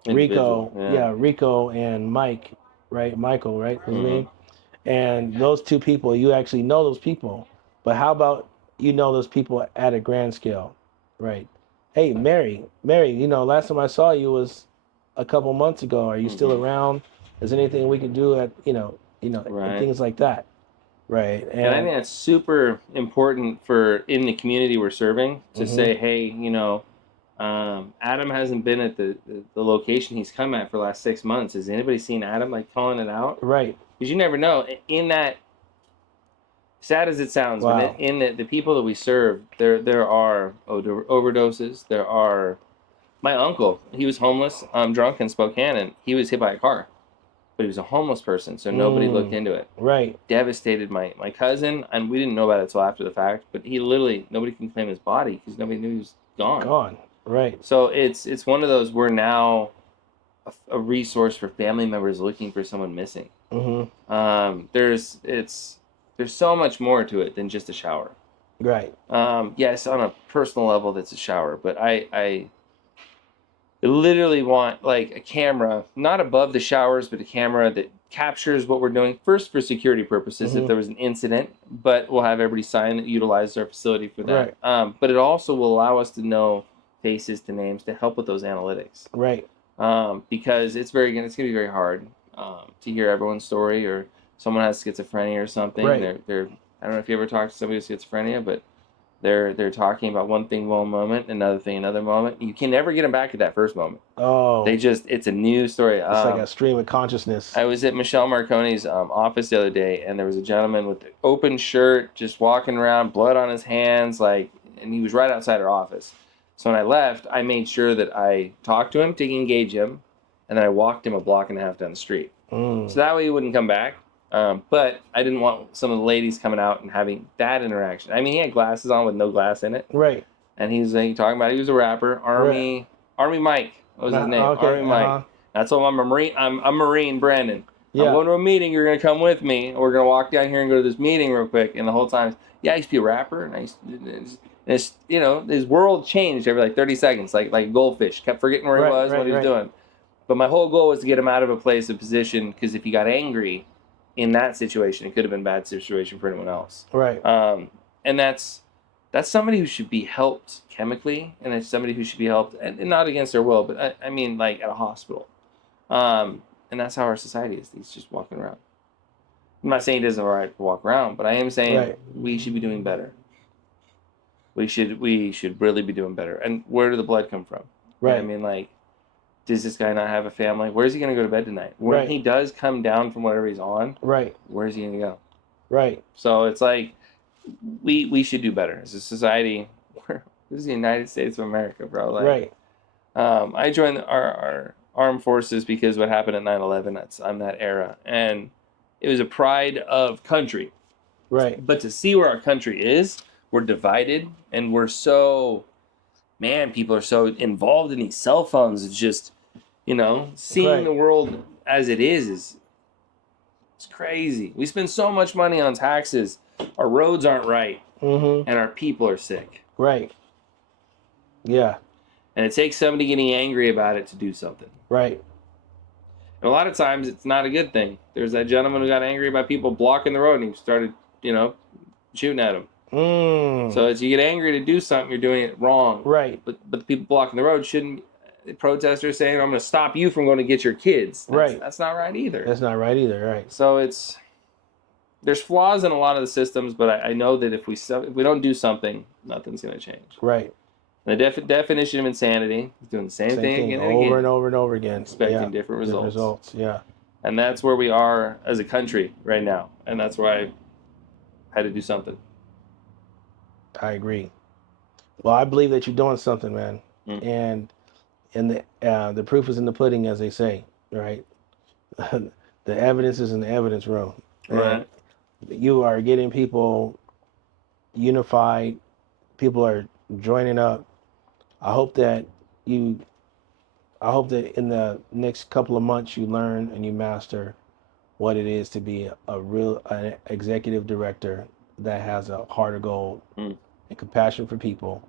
Rico, Rico and Mike, right? Michael, right? His name. And those two people, you actually know those people. But how about those people at a grand scale, right? Hey, Mary, last time I saw you was a couple months ago. Are you still around? Is there anything we can do at, right. things like that, right? And I think that's super important for in the community we're serving to say, hey, Adam hasn't been at the location he's come at for the last 6 months. Has anybody seen Adam, like, calling it out? Right. Because you never know. In that, sad as it sounds, but in the people that we serve, there are overdoses. There are. My uncle, he was homeless, drunk in Spokane, and he was hit by a car. But he was a homeless person, so nobody looked into it. Right. Devastated my cousin, and we didn't know about it until after the fact, but he literally, nobody can claim his body because nobody knew he was gone. Gone. Right. So it's one of those, we're now a resource for family members looking for someone missing. There's so much more to it than just a shower. Right. Yes, on a personal level, that's a shower, but I literally want, like, a camera, not above the showers, but a camera that captures what we're doing, first for security purposes if there was an incident, but we'll have everybody sign that utilizes our facility for that. Right. But it also will allow us to know faces to names to help with those analytics. Right. Because it's going to be very hard to hear everyone's story, or someone has schizophrenia or something. Right. They're I don't know if you ever talked to somebody with schizophrenia, but they're talking about one thing one moment, another thing another moment. You can never get them back at that first moment. Oh. It's a new story. It's like a stream of consciousness. I was at Michelle Marconi's office the other day, and there was a gentleman with an open shirt, just walking around, blood on his hands, and he was right outside her office. So when I left, I made sure that I talked to him to engage him, and then I walked him a block and a half down the street. So that way he wouldn't come back. But I didn't want some of the ladies coming out and having that interaction. I mean, he had glasses on with no glass in it. Right. And he's like, talking about he was a rapper. Army Mike. What was his name? Okay. Army Mike. That's what I'm a Marine. I'm Marine, Brandon. Yeah. I'm going to a meeting. You're going to come with me. We're going to walk down here and go to this meeting real quick. And the whole time, yeah, I used to be a rapper. And it's you know, his world changed every like 30 seconds, like goldfish. Kept forgetting where he was, what he was doing. But my whole goal was to get him out of a place of position, because if he got angry in that situation, it could have been a bad situation for anyone else. Right. And that's somebody who should be helped chemically, and it's somebody who should be helped, and not against their will, but I mean like at a hospital. And that's how our society is. He's just walking around. I'm not saying he doesn't have a right to walk around, but I am saying we should be doing better. We should really be doing better. And where did the blood come from? Right. I mean, like, does this guy not have a family? Where's he going to go to bed tonight? When he does come down from whatever he's on, where's he going to go? Right. So it's like, we should do better as a society. This is the United States of America, bro. Like, I joined our armed forces because what happened at 9/11. I'm that era, and it was a pride of country. Right. But to see where our country is, we're divided, and we're so, man, people are so involved in these cell phones. It's just, you know, seeing the world as it is it's crazy. We spend so much money on taxes. Our roads aren't right, and our people are sick. Right. Yeah. And it takes somebody getting angry about it to do something. Right. And a lot of times it's not a good thing. There's that gentleman who got angry about people blocking the road, and he started, you know, shooting at him. So as you get angry to do something, you're doing it wrong. Right. But the people blocking the road shouldn't. The protesters saying, "I'm going to stop you from going to get your kids." That's not right either. That's not right either. Right. So there's flaws in a lot of the systems, but I know that if we don't do something, nothing's going to change. Right. And the definition of insanity is doing the same thing again and again. Over and over and over again. Expecting different results. Yeah. And that's where we are as a country right now. And that's where I had to do something. I agree. Well, I believe that you're doing something, man. And the proof is in the pudding, as they say, right? The evidence is in the evidence room. Right. You are getting people unified. People are joining up. I hope that in the next couple of months you learn and you master what it is to be an executive director that has a heart of gold and compassion for people,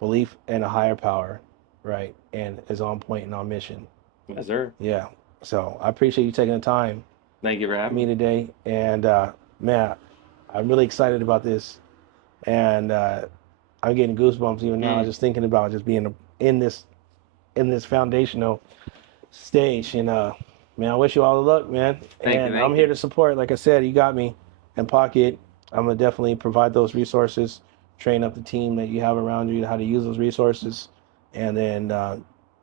belief in a higher power, right, and is on point and on mission. Yes, sir. Yeah. So I appreciate you taking the time. Thank you for having me today. And man, I'm really excited about this, and I'm getting goosebumps even now just thinking about just being in this foundational stage. And man, I wish you all the luck, man. Thank you. I'm here to support. Like I said, you got me in pocket. I'm gonna definitely provide those resources, train up the team that you have around you, how to use those resources, and then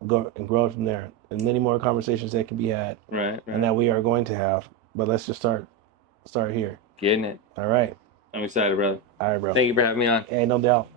go and grow from there. And many more conversations that can be had, right, and that we are going to have. But let's just start here. Getting it. All right. I'm excited, brother. All right, bro. Thank you for having me on. Hey, no doubt.